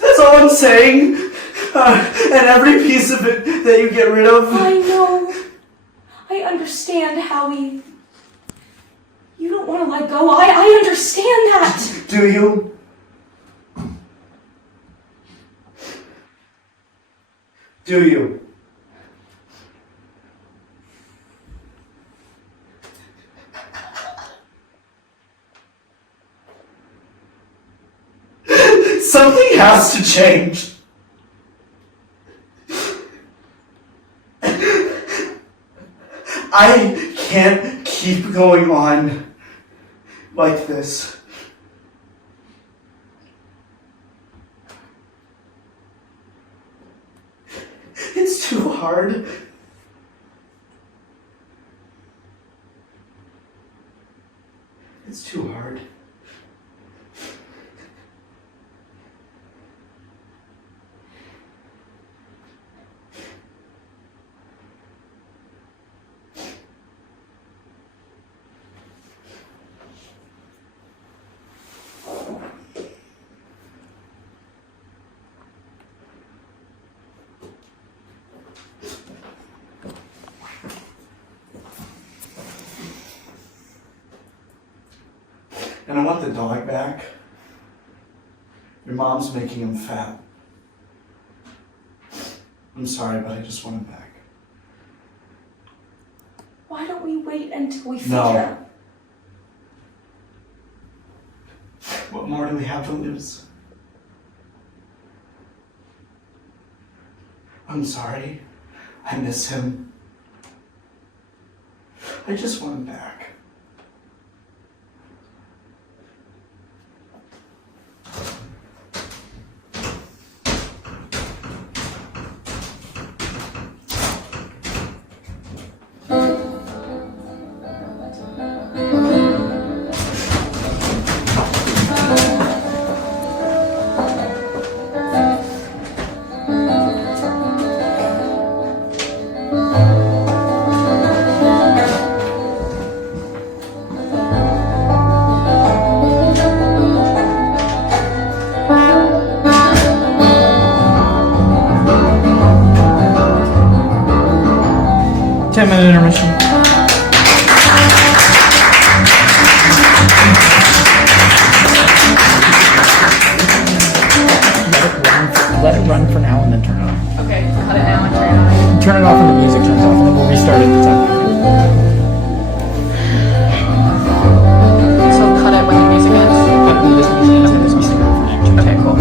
That's all I'm saying. And every piece of it that you get rid of. I know. I understand, Howie. You don't want to let go. I understand that. Do you? Do you? Something has to change. I can't keep going on like this. It's too hard. It's too hard. And I want the dog back. Your mom's making him fat. I'm sorry, but I just want him back. Why don't we wait until we figure No. out? What more do we have to lose? I'm sorry. I miss him. I just want him back. Intermission. Let it run for now and then turn it off. Okay, cut it now and turn it on. Turn it off when the music turns off, and then we'll restart it at the time. So cut it when the music ends? This music ends, and this music for next. Okay, cool.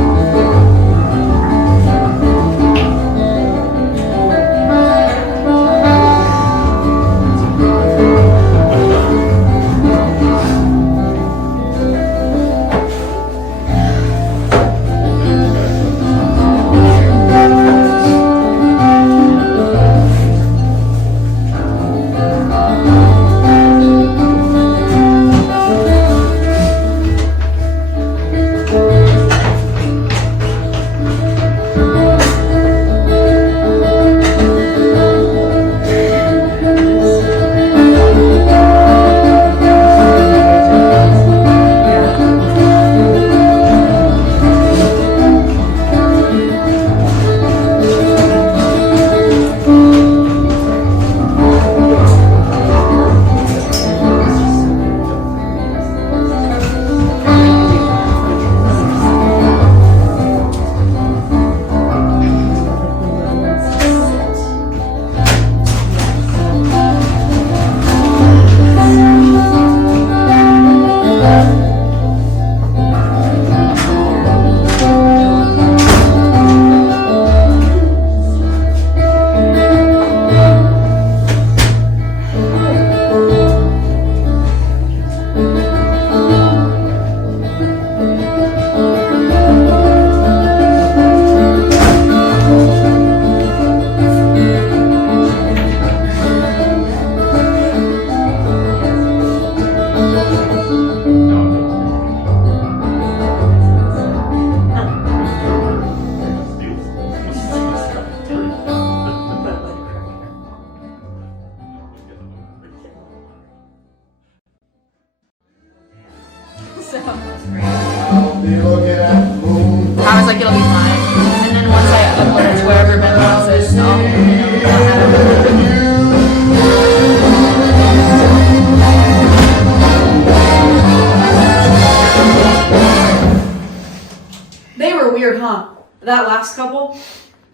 That last couple,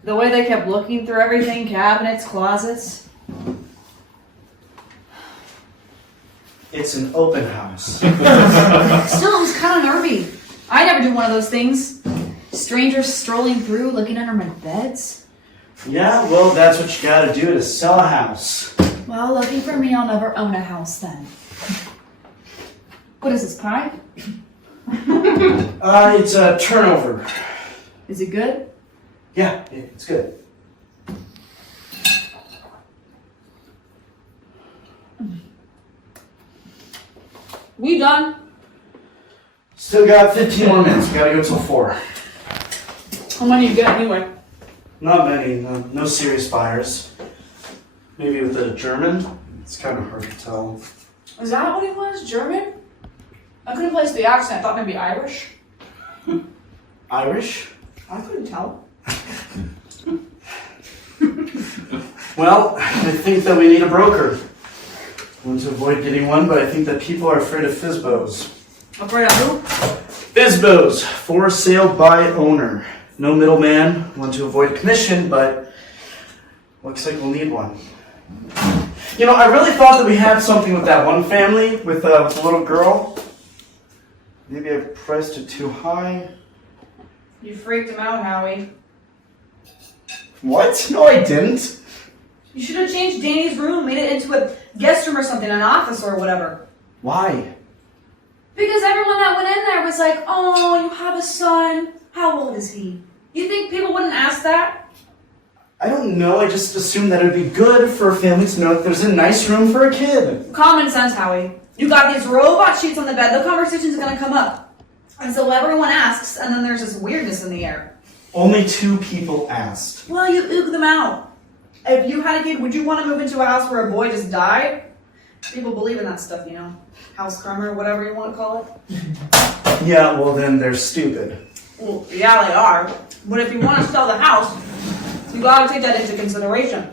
the way they kept looking through everything, cabinets, closets. It's an open house. Still, it was kind of nervy. I never do one of those things. Strangers strolling through, looking under my beds. Yeah, well, that's what you gotta do to sell a house. Well, lucky for me, I'll never own a house then. What is this, pie? It's a turnover. Is it good? Yeah, it's good. We done? Still got 15 more minutes. We gotta go till 4. How many you got anyway? Not many. No serious buyers. Maybe with a German. It's kind of hard to tell. Is that what he was? German? I couldn't place the accent. I thought maybe Irish. Irish? I couldn't tell. Well, I think that we need a broker. I want to avoid getting one, but I think that people are afraid of FSBOs. Afraid of who? FSBOs, for sale by owner. No middleman. Want to avoid commission, but looks like we'll need one. You know, I really thought that we had something with that one family with a little girl. Maybe I priced it too high. You freaked him out, Howie. What? No, I didn't. You should have changed Danny's room, made it into a guest room or something, an office or whatever. Why? Because everyone that went in there was like, oh, you have a son. How old is he? You think people wouldn't ask that? I don't know. I just assumed that it would be good for a family to know that there's a nice room for a kid. Common sense, Howie. You got these robot sheets on the bed. The conversation's going to come up. And so everyone asks, and then there's this weirdness in the air. Only 2 people asked. Well, you oog them out. If you had a kid, would you want to move into a house where a boy just died? People believe in that stuff, you know. House karma or whatever you want to call it. Yeah, well then they're stupid. Well, yeah, they are. But if you want to sell the house, you got to take that into consideration.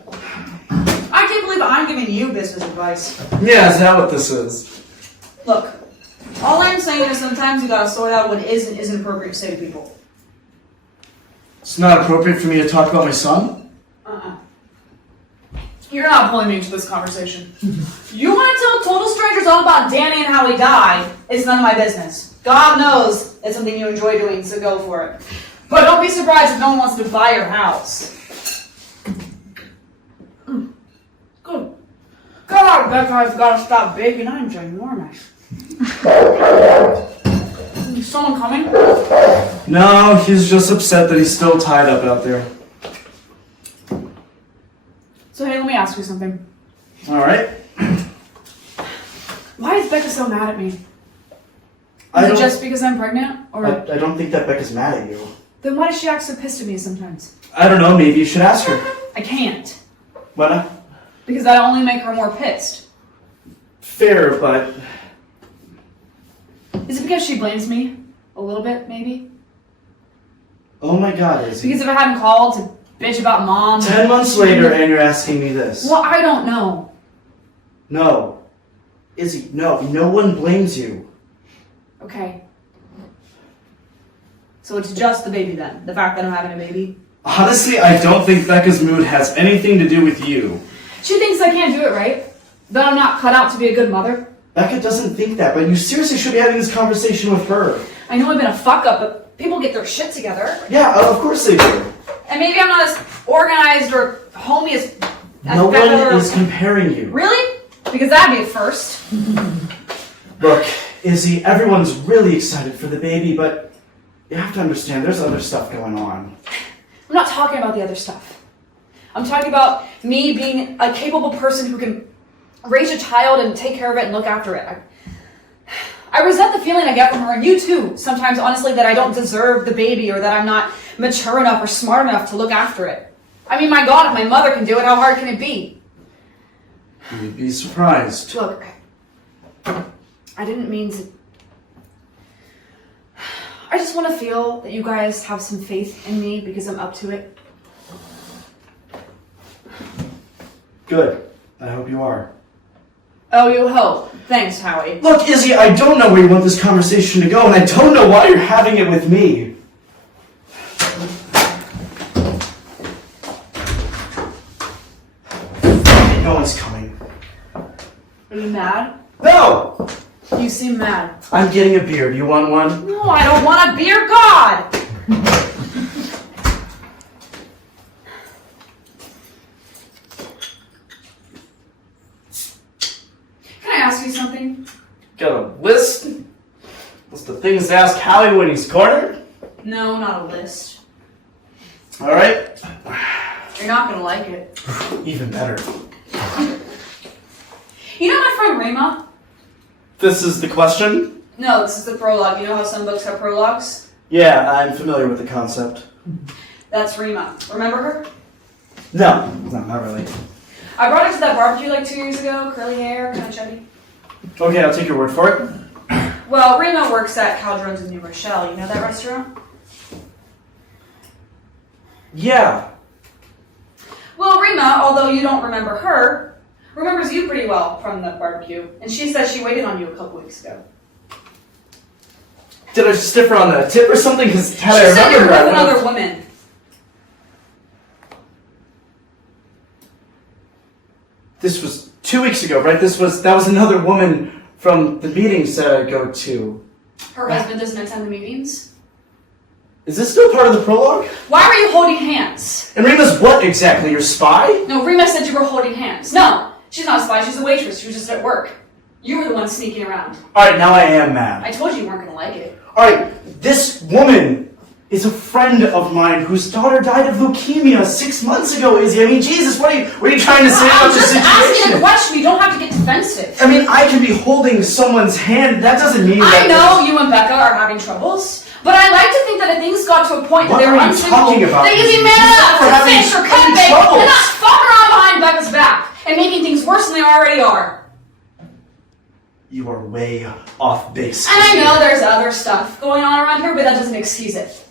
I can't believe I'm giving you business advice. Yeah, is that what this is? Look, all I'm saying is sometimes you got to sort out what is and isn't appropriate to say to people. It's not appropriate for me to talk about my son? You're not pulling me into this conversation. You want to tell total strangers all about Danny and how he died? It's none of my business. God knows it's something you enjoy doing, so go for it. But don't be surprised if no one wants to buy your house. Good God, Becca, I've got to stop baking. I'm ginormous. Is someone coming? No, he's just upset that he's still tied up out there. So hey, let me ask you something. Alright. Why is Becca so mad at me? I Is it don't- just because I'm pregnant? Or I don't think that Becca's mad at you. then why does she act so pissed at me sometimes? I don't know, maybe you should ask her. I can't. Why not? Because that only make her more pissed. Fair, but... Is it because she blames me? A little bit, maybe? Oh my god, Izzy. Because if I hadn't called to bitch about mom... 10 months later and you're asking me this. Well, I don't know. No. Izzy, no. No one blames you. Okay. So it's just the baby then? The fact that I'm having a baby? Honestly, I don't think Becca's mood has anything to do with you. She thinks I can't do it right? That I'm not cut out to be a good mother? Becca doesn't think that, but you seriously should be having this conversation with her. I know I've been a fuck up, but people get their shit together. Yeah, of course they do. And maybe I'm not as organized or homey as No Becca one or... is comparing you. Really? Because that'd be a first. Look, Izzy, everyone's really excited for the baby, but you have to understand there's other stuff going on. I'm not talking about the other stuff. I'm talking about me being a capable person who can raise a child and take care of it and look after it. I resent the feeling I get from her, and you too, sometimes honestly, that I don't deserve the baby or that I'm not mature enough or smart enough to look after it. I mean, my God, if my mother can do it, how hard can it be? You'd be surprised. Look, I didn't mean to... I just want to feel that you guys have some faith in me because I'm up to it. Good. I hope you are. Oh, you hope. Thanks, Howie. Look, Izzy, I don't know where you want this conversation to go, and I don't know why you're having it with me. No one's coming. Are you mad? No! You seem mad. I'm getting a beer. Do you want one? No, I don't want a beer, God! Can I ask you something? Got a list of things to ask Howie when he's cornered? No, not a list. Alright. You're not gonna like it. Even better. You know my friend Rima? This is the question? No, this is the prologue. You know how some books have prologues? Yeah, I'm familiar with the concept. That's Rima. Remember her? No, not really. I brought her to that barbecue like 2 years ago. Curly hair, kind of chubby. Okay, I'll take your word for it. Well, Rima works at Calderon's in New Rochelle. You know that restaurant? Yeah. Well, Rima, although you don't remember her, remembers you pretty well from the barbecue. And she says she waited on you a couple weeks ago. Did I just differ on the tip or something? Because She said you were with another woman. This was 2 weeks ago, right? That was another woman from the meetings that I go to. Her husband doesn't attend the meetings. Is this still part of the prologue? Why were you holding hands? And Rima's what exactly? Your spy? No, Rima said you were holding hands. No, she's not a spy. She's a waitress. She was just at work. You were the one sneaking around. Alright, now I am mad. I told you weren't going to like it. Alright, this woman is a friend of mine whose daughter died of leukemia 6 months ago, Izzy. I mean, Jesus, what are you trying to say about this situation? I'm just asking a question. You don't have to get defensive. I mean, I can be holding someone's hand. That doesn't mean that... I know you and Becca are having troubles, but I like to think that if things got to a point that they were unsinkable, that you'd be man enough to fish or cut bait and not fuck around behind Becca's back and making things worse than they already are. You are way off base. And I know there's other stuff going on around here, but that doesn't excuse it.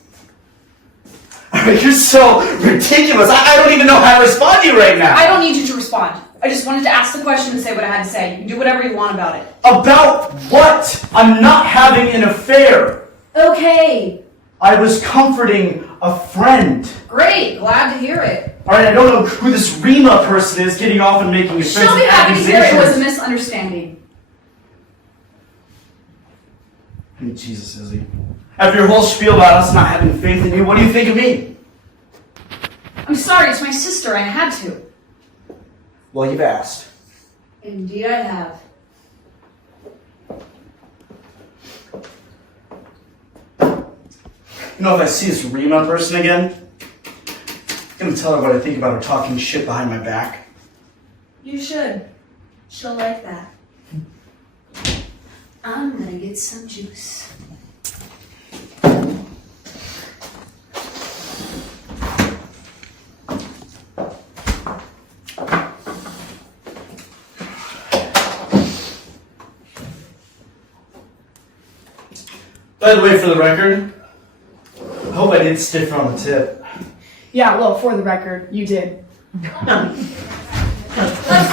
You're so ridiculous. I don't even know how to respond to you right now. I don't need you to respond. I just wanted to ask the question and say what I had to say. You can do whatever you want about it. About what? I'm not having an affair. Okay. I was comforting a friend. Great. Glad to hear it. Alright, I don't know who this Rima person is getting off and making offensive She'll be happy to hear it was a accusations. misunderstanding. I mean, Jesus, Izzy. After your whole spiel about us not having faith in you, what do you think of me? I'm sorry, it's my sister. I had to. Well, you've asked. Indeed I have. You know, if I see this Rima person again, I'm gonna tell her what I think about her talking shit behind my back. You should. She'll like that. I'm gonna get some juice. By the way, for the record, I hope I did stiff on the tip. Yeah, well, for the record, you did. Of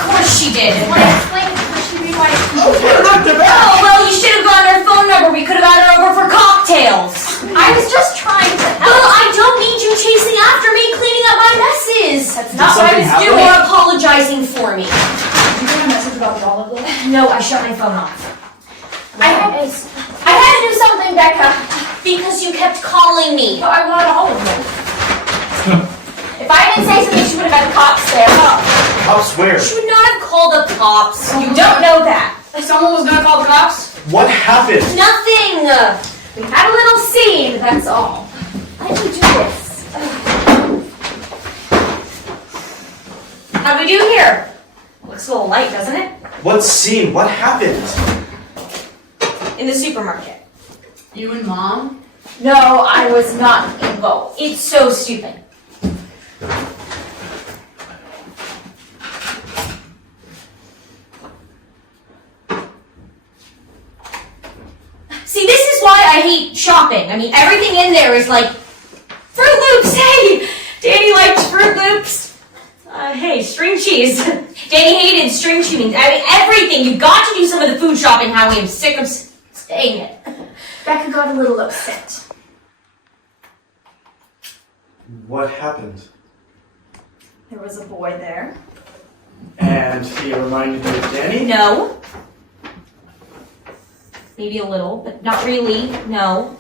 course she did. Want to explain how she realized Oh, well, you should have gotten her phone number. We could have had her over for cocktails. I was just trying to help. Well, I don't need you chasing after me, cleaning up my messes. That's not what I was You doing. are apologizing for me. Did you get a message about the olive oil? No, I shut my phone off. I had to do something, Becca. Because you kept calling me. But I wanted olive oil. If I didn't say something, she would have had the cops there. Cops where? She would not have called the cops. You don't know that. Someone was gonna call the cops? What happened? Nothing. We had a little scene, that's all. Why did you do this? How'd we do here? Looks a little light, doesn't it? What scene? What happened? In the supermarket. You and Mom? No, I was not involved. It's so stupid. See, this is why I hate shopping. I mean, everything in there is like Fruit Loops. Hey, Danny liked Fruit Loops. Hey, string cheese. Danny hated string cheese. I mean, everything. You got to do some of the food shopping, Howie. I'm sick of saying it. Becca got a little upset. What happened? There was a boy there. And he reminded you of Danny? No. Maybe a little, but not really. No.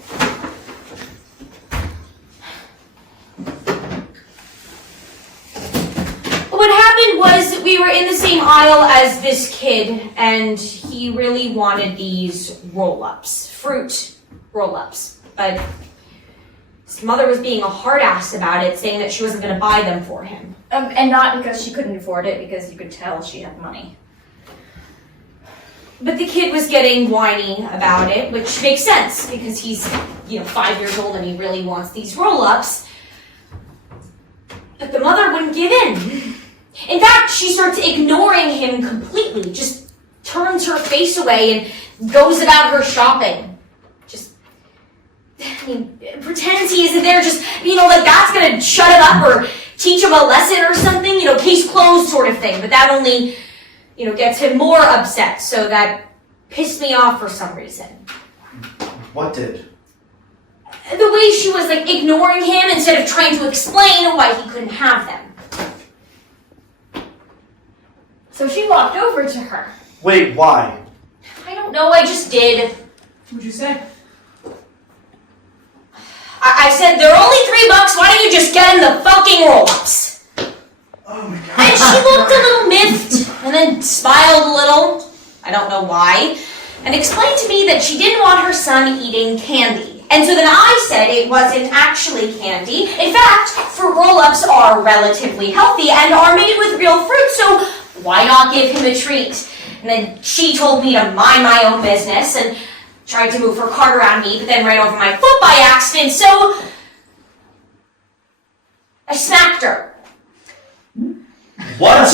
What happened was we were in the same aisle as this kid, and he really wanted these roll-ups, fruit roll-ups, but his mother was being a hard ass about it, saying that she wasn't going to buy them for him. And not because she couldn't afford it, because you could tell she had money. But the kid was getting whiny about it, which makes sense because he's, 5 years old and he really wants these roll-ups. But the mother wouldn't give in. In fact, she starts ignoring him completely, just turns her face away and goes about her shopping. Pretends he isn't there, just, like that's gonna shut him up or teach him a lesson or something, case closed sort of thing. But that only, gets him more upset, so that pissed me off for some reason. What did? The way she was, ignoring him instead of trying to explain why he couldn't have them. So she walked over to her. Wait, why? I don't know, I just did. What'd you say? I said, they're only $3, why don't you just get him the fucking roll-ups? Oh my god. And she looked a little miffed, and then smiled a little, I don't know why, and explained to me that she didn't want her son eating candy. And so then I said it wasn't actually candy. In fact, fruit roll-ups are relatively healthy and are made with real fruit, so why not give him a treat? And then she told me to mind my own business and tried to move her cart around me, but then ran over my foot by accident, so I smacked her. What? I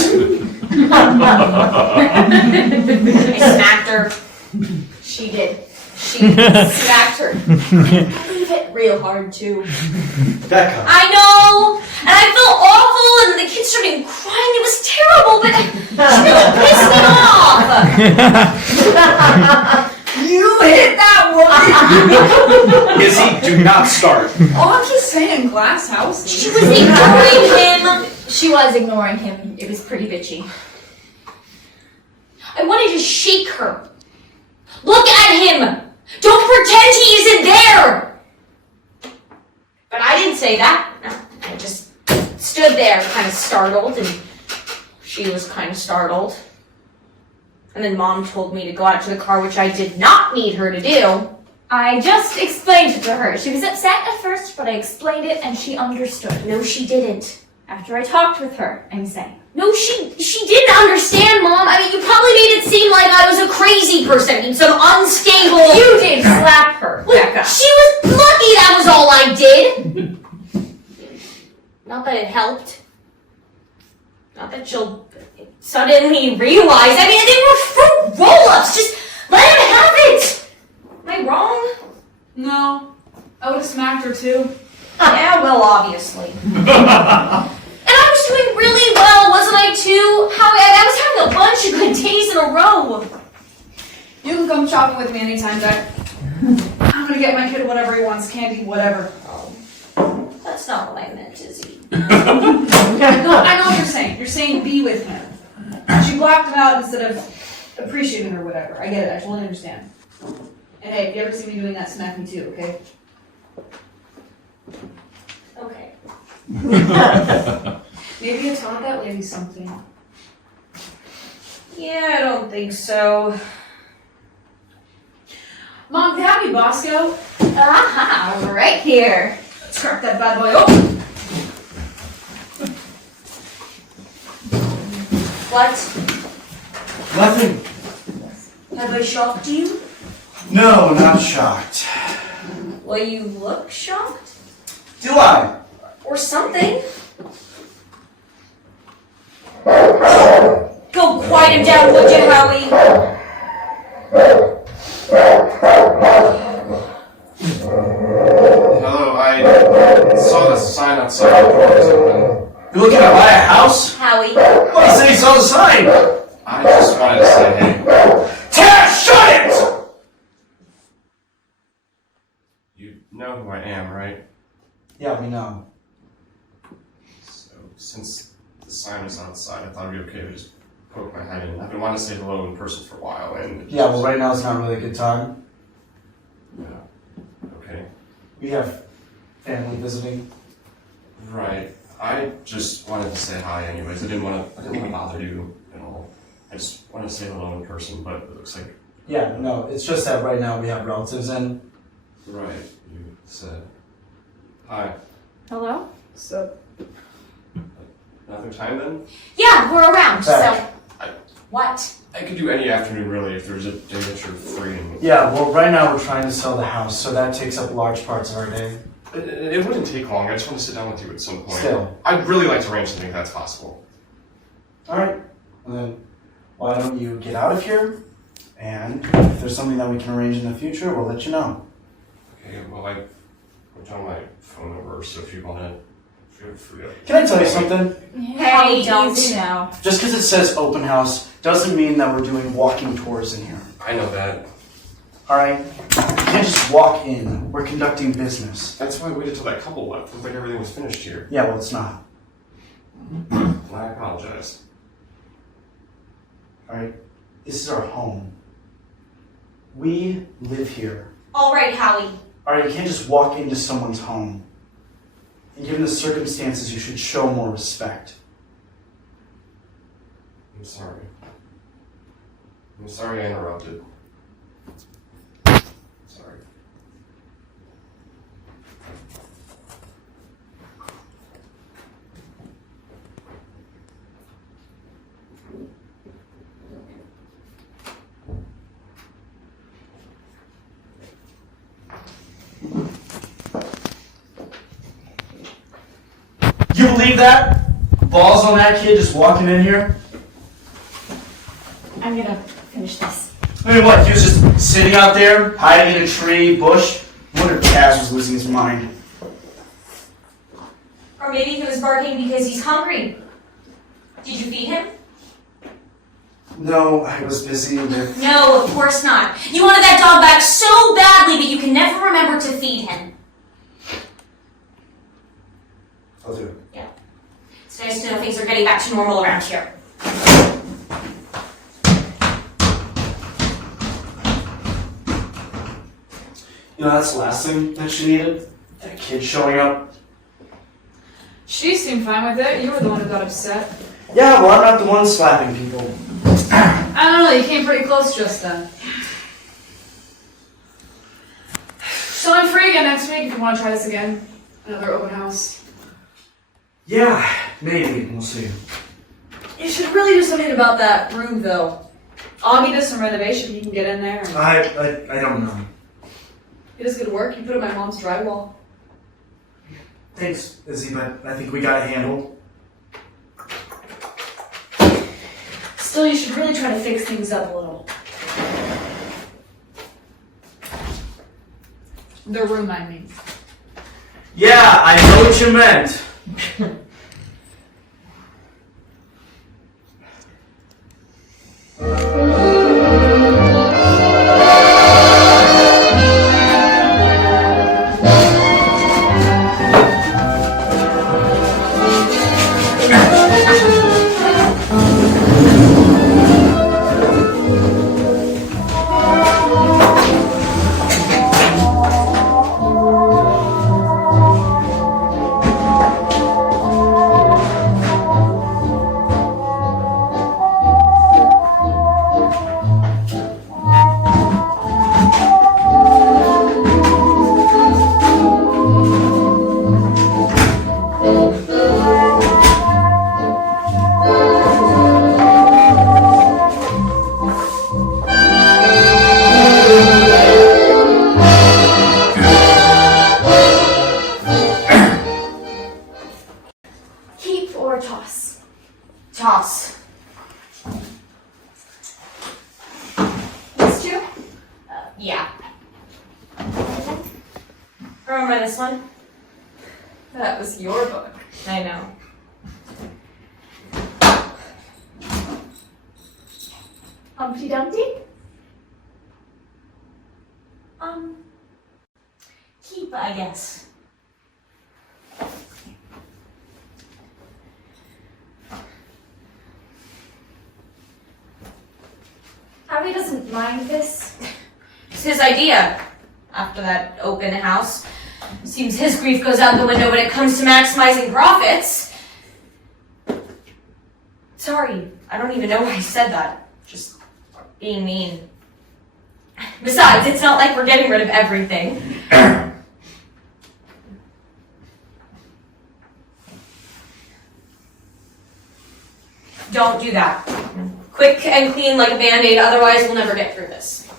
smacked her. She did. She smacked her. I believe it real hard, too. Becca. I know! And I felt awful, and the kids started crying. It was terrible, but she really pissed me off. You hit that woman! Izzy, do not start. Oh, I'm just saying, glass house. She was ignoring him. She was ignoring him. It was pretty bitchy. I wanted to shake her. Look at him! Don't pretend he isn't there! But I didn't say that. No, I just stood there kind of startled, and she was kind of startled. And then Mom told me to go out to the car, which I did not need her to do. I just explained it to her. She was upset at first, but I explained it and she understood. No, she didn't. After I talked with her, I'm saying. No, she didn't understand, Mom. I mean, you probably made it seem like I was a crazy person, some unstable... You did slap her, Becca. She was lucky that was all I did. Not that it helped. Not that she'll suddenly realize. I mean, they were fruit roll-ups. Just let him have it. Am I wrong? No. I would have smacked her too. Yeah, well, obviously. And I was doing really well, wasn't I, too? I was having a bunch of good days in a row. You can come shopping with me anytime, Beck. I'm gonna get my kid whatever he wants, candy, whatever. Oh, that's not what I meant, Izzy. No, I know what you're saying. You're saying be with him. She blocked him out instead of appreciating her, whatever. I get it. I totally understand. And hey, if you ever see me doing that, smack me too, okay? Okay. Maybe you taught that lady something. Yeah, I don't think so. Mom, can I have you Bosco? Aha, right here. Let's crack that bad boy open. What? Nothing. Have I shocked you? No, not shocked. Well, you look shocked. Do I? Or something. Go quiet him down, would you, Howie? Hello, I saw the sign outside the door is open. You're looking to buy a house? Howie. Well, he said he saw the sign. I just wanted to say hey. Tess, shut it! You know who I am, right? Yeah, we know. So, since the the sign was outside, I thought it'd be okay to just poke my head in. I've been wanting to say hello in person for a while, and Yeah, well, right now is not really a good time. yeah, okay, We have family visiting. right. I just wanted to say hi, anyways. I didn't want to bother you at all. I just wanted to say hello in person, but it looks like Yeah, no, it's just that right now we have relatives in. right. You said hi. Hello? So, Another time then? Yeah, we're around, Back. so. What? I could do any afternoon really if there's a day that you're free. And Yeah, well, right now we're trying to sell the house, so that takes up large parts of our day. it wouldn't take long. I just want to sit down with you at some point. Still. I'd really like to arrange something if that's possible. All right, well then, why don't you get out of here, and if there's something that we can arrange in the future, we'll let you know. Okay, well, I put down my phone number, so if you want to feel free to. Can I tell you something? Hey, don't. easy now. Just because it says open house doesn't mean that we're doing walking tours in here. I know that. All right? You can't just walk in. We're conducting business. That's why I waited till that couple left. It looked like everything was finished here. Yeah, well, it's not. And I apologize. All right? This is our home. We live here. All right, Howie. All right, you can't just walk into someone's home. And given the circumstances, you should show more respect. I'm sorry. I'm sorry I interrupted. Sorry. You believe that? Balls on that kid just walking in here? I'm gonna finish this. I mean, what? He was just sitting out there, hiding in a tree, bush? I wonder if Kaz was losing his mind. Or maybe he was barking because he's hungry. Did you feed him? No, I was busy with... No, of course not. You wanted that dog back so badly, but you can never remember to feed him. I'll do it. Yeah. It's nice to know things are getting back to normal around here. You know, that's the last thing that she needed. That kid showing up. She seemed fine with it. You were the one who got upset. Yeah, well, I'm not the one slapping people. I don't know, you came pretty close just then. So I'm free again next week if you want to try this again. Another open house. Yeah, maybe. We'll see. You should really do something about that room though. Augie does some renovation, you can get in there. I don't know. It is good work. You put up my mom's drywall. Thanks, Izzy, but I think we got it handled. Still, you should really try to fix things up a little. The room, I mean. Yeah, I know what you meant. Toss. These two? Yeah. Remember this one? That was your book. I know. Humpty Dumpty? Keep, I guess. Abby doesn't mind this. It's his idea. After that open house. Seems his grief goes out the window when it comes to maximizing profits. Sorry, I don't even know why I said that. Just being mean. Besides, it's not like we're getting rid of everything. Don't do that. Quick and clean like a Band-Aid, otherwise we'll never get through this.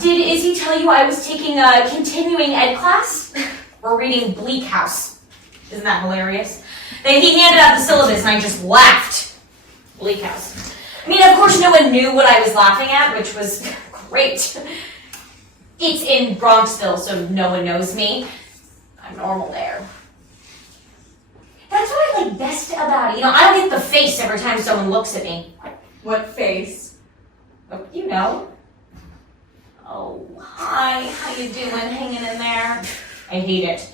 Did Izzy tell you I was taking a continuing ed class? We're reading Bleak House. Isn't that hilarious? Then he handed out the syllabus and I just laughed. Bleak House. I mean, of course no one knew what I was laughing at, which was great. It's in Bronxville, so no one knows me. I'm normal there. That's what I like best about it. You know, I don't get the face every time someone looks at me. What face? Oh, you know. Oh, hi. How you doing? Hanging in there? I hate it.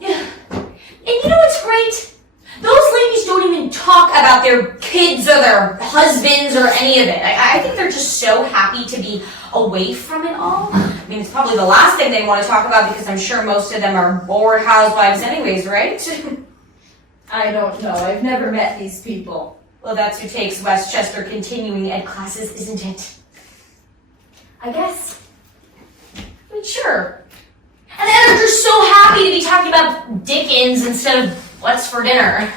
Yeah. And you know what's great? Those ladies don't even talk about their kids or their husbands or any of it. I think they're just so happy to be away from it all. I mean, it's probably the last thing they want to talk about because I'm sure most of them are bored housewives anyways, right? I don't know. I've never met these people. Well, that's who takes Westchester continuing ed classes, isn't it? I guess. I mean, sure. And then they're just so happy to be talking about Dickens instead of what's for dinner.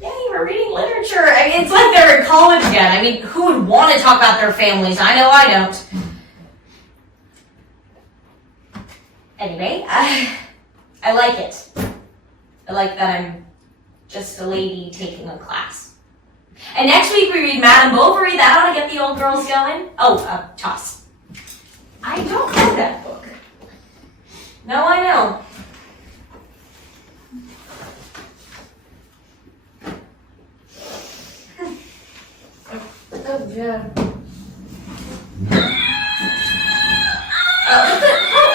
Yeah, you were reading literature. I mean, it's like they're in college again. I mean, who would want to talk about their families? I know I don't. Anyway, I like it. I like that I'm just a lady taking a class. And next week we read Madame Bovary. That ought to get the old girls going. Oh, Toss. I don't know that book. No, I know. Oh, yeah.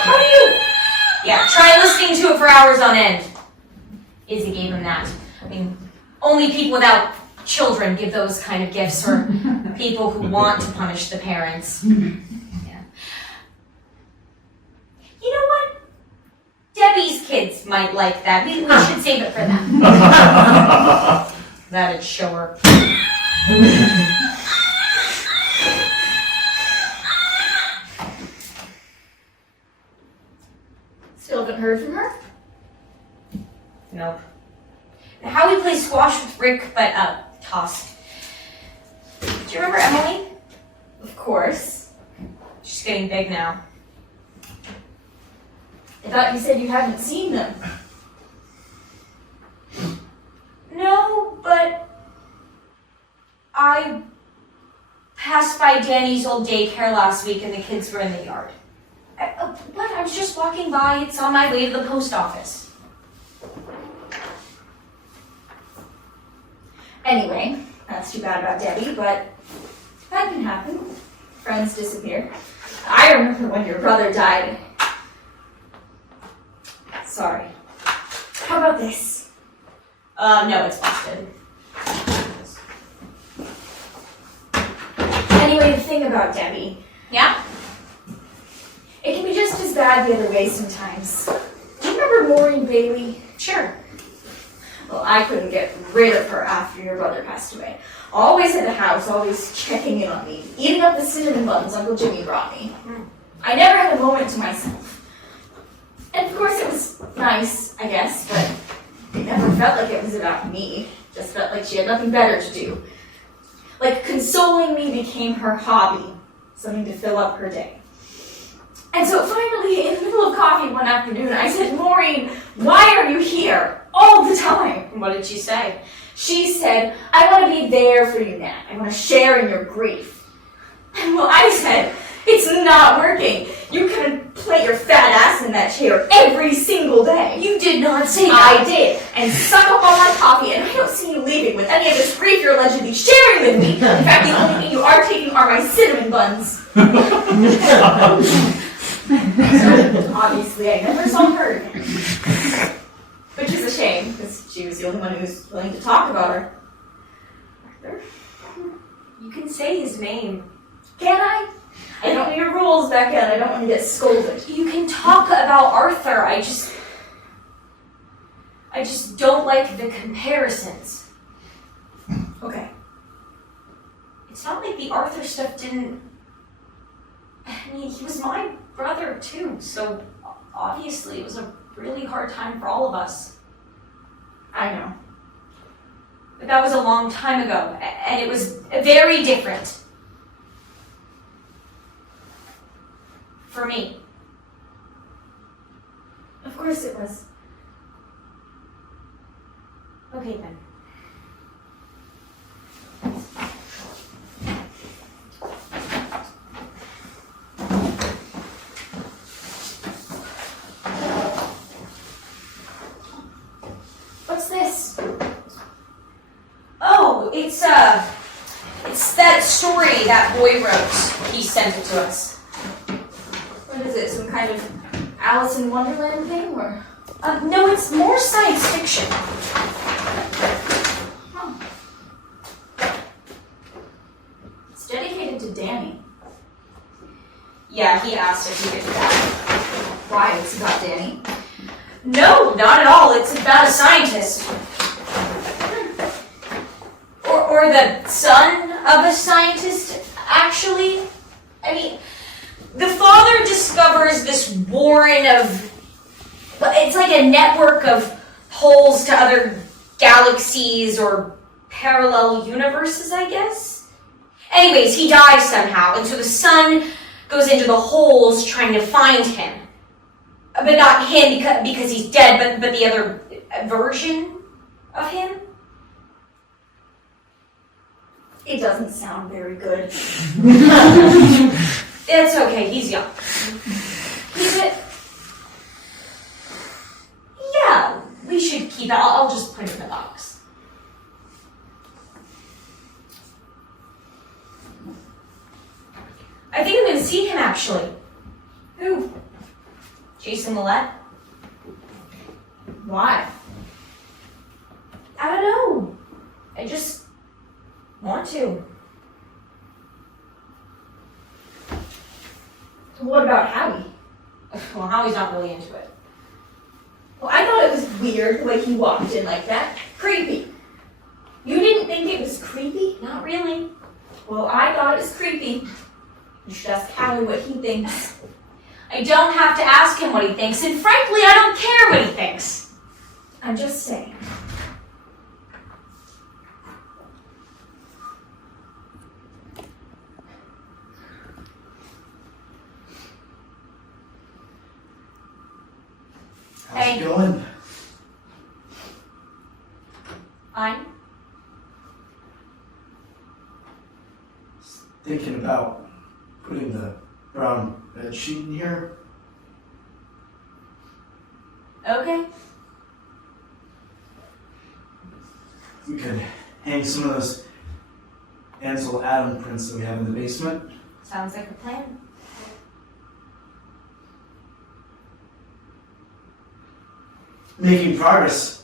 How do you? Yeah, try listening to it for hours on end. Izzy gave him that. I mean, only people without children give those kind of gifts, or people who want to punish the parents. Yeah. You know what? Debbie's kids might like that. We should save it for them. That'd show her. Still haven't heard from her? Nope. Howie plays squash with Rick, but Toss. Do you remember Emily? Of course. She's getting big now. I thought you said you hadn't seen them. No, but I passed by Danny's old daycare last week and the kids were in the yard. What? I was just walking by. It's on my way to the post office. Anyway, that's too bad about Debbie, but that can happen. Friends disappear. I remember when your brother died. Sorry. How about this? No, it's busted. Anyway, the thing about Debbie. Yeah? It can be just as bad the other way sometimes. Do you remember Maureen Bailey? Sure. Well, I couldn't get rid of her after your brother passed away. Always at the house, always checking in on me, eating up the cinnamon buns Uncle Jimmy brought me. I never had a moment to myself. And of course it was nice, I guess, but it never felt like it was about me. Just felt like she had nothing better to do. Like consoling me became her hobby, something to fill up her day. And so finally, in the middle of coffee one afternoon, I said, Maureen, why are you here all the time? What did she say? She said, I want to be there for you, Nat. I want to share in your grief. And well, I said, it's not working. You can play your fat ass in that chair every single day. You did not say that. I did. And suck up all my coffee, and I don't see you leaving with any of this grief you're allegedly sharing with me. In fact, the only thing you are taking are my cinnamon buns. So, obviously, I never saw her again. Which is a shame. shame, because she was the only one who was willing to talk about her. Arthur? You can say his name. Can I? I don't know your rules, Becca, and I don't want to get scolded. You can talk about Arthur. I just don't like the comparisons. Okay. It's not like the Arthur stuff didn't... I mean, he was my brother too, so obviously it was a really hard time for all of us. I know. But that was a long time ago, and it was very different. For me. Of course it was. Okay then. What's this? Oh, it's that story that boy wrote. He sent it to us. What is it, some kind of Alice in Wonderland thing, or? No, it's more science fiction. Huh. It's dedicated to Danny. Yeah, he asked if he could do that. Why? It's about Danny? No, not at all. It's about a scientist. Or the son of a scientist, actually. I mean, the father discovers this warren of... It's like a network of holes to other galaxies or parallel universes, I guess? Anyways, he dies somehow, and so the son goes into the holes trying to find him. But not him because he's dead, but the other version of him. It doesn't sound very good. It's okay, he's young. Keep it? Yeah, we should keep it. I'll just put it in the box. I think I'm going to see him, actually. Who? Jason Millette. Why? I don't know. I just want to. What about Howie? Well, Howie's not really into it. Well, I thought it was weird the way he walked in like that. Creepy. You didn't think it was creepy? Not really. Well, I thought it was creepy. You should ask Howie what he thinks. I don't have to ask him what he thinks, and frankly, I don't care what he thinks. I'm just saying. How's Hey. it going? Fine. Thinking about putting the brown bed sheet in here. Okay. We could hang some of those Ansel Adam prints that we have in the basement. Sounds like a plan. Making progress.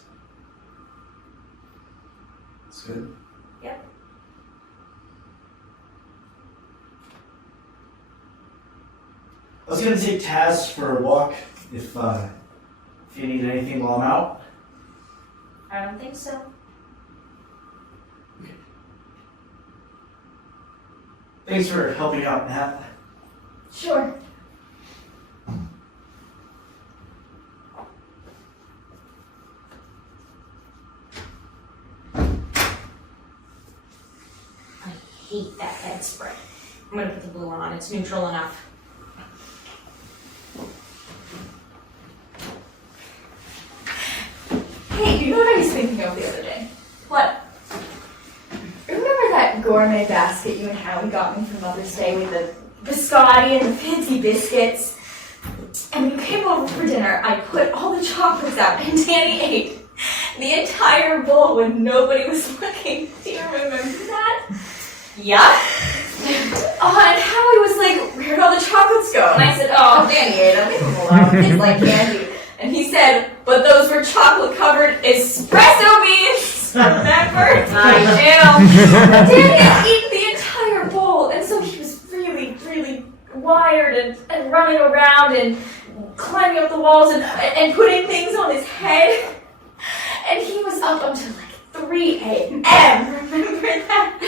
That's good. Yep. I was gonna take Taz for a walk if you need anything while I'm out. I don't think so. Thanks for helping out, Nat. Sure. I hate that bed spread. I'm gonna put the blue one on. It's neutral enough. Hey, you know what I was thinking of the other day? What? Remember that gourmet basket you and Howie got me for Mother's Day with the biscotti and the fancy biscuits? And when you came over for dinner, I put all the chocolates out and Danny ate the entire bowl when nobody was looking. Do you remember that? Yeah? Oh, and Howie was like, where'd all the chocolates go? And I said, oh, Danny ate them. Leave them alone. Kids like candy. And he said, but those were chocolate-covered espresso beans. Remember? I do. Danny ate the entire bowl, and so he was really, really wired and running around and climbing up the walls and putting things on his head. And he was up until like 3 a.m. Remember that?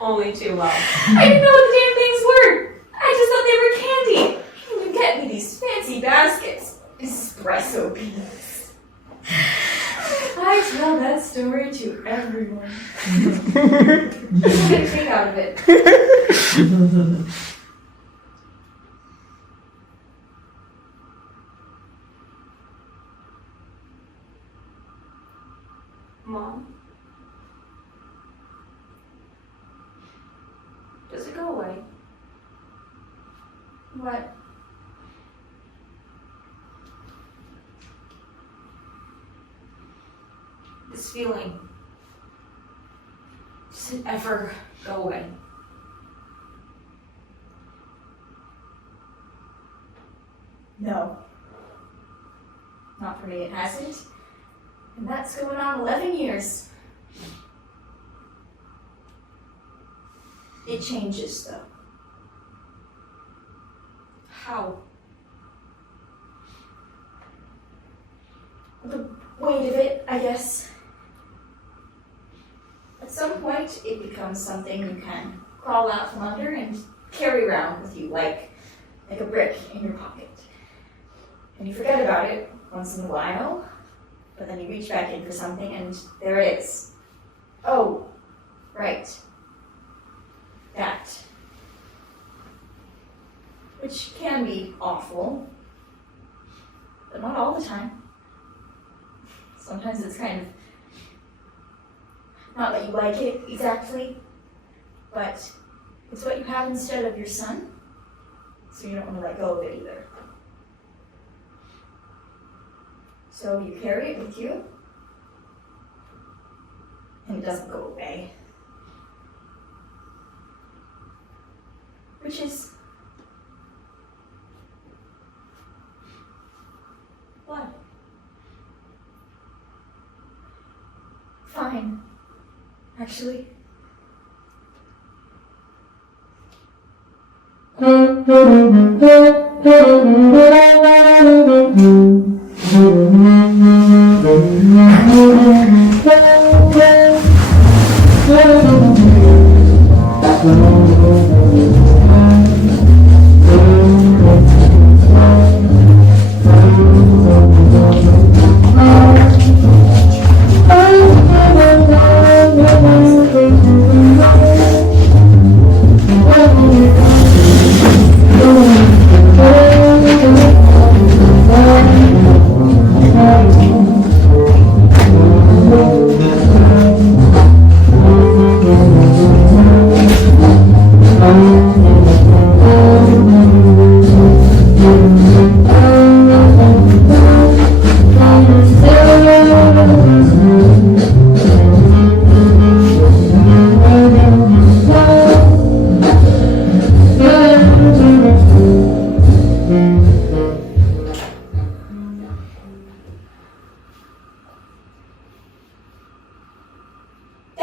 Only too well. I didn't know what the damn things were. I just thought they were candy. He would get me these fancy baskets. Espresso beans. I tell that story to everyone. Just get a kick out of it. Mom? Does it go away? What? This feeling. Does it ever go away? No. Not for me, it hasn't. And that's going on 11 years. It changes, though. How? The weight of it, I guess. At some point, it becomes something you can crawl out from under and carry around with you like a brick in your pocket. And you forget about it once in a while, but then you reach back in for something and there it is. Oh, right. That. Which can be awful, but not all the time. Sometimes it's kind of not that you like it exactly, but it's what you have instead of your son, so you don't want to let go of it either. So you carry it with you, and it doesn't go away. Which is what? Fine, actually.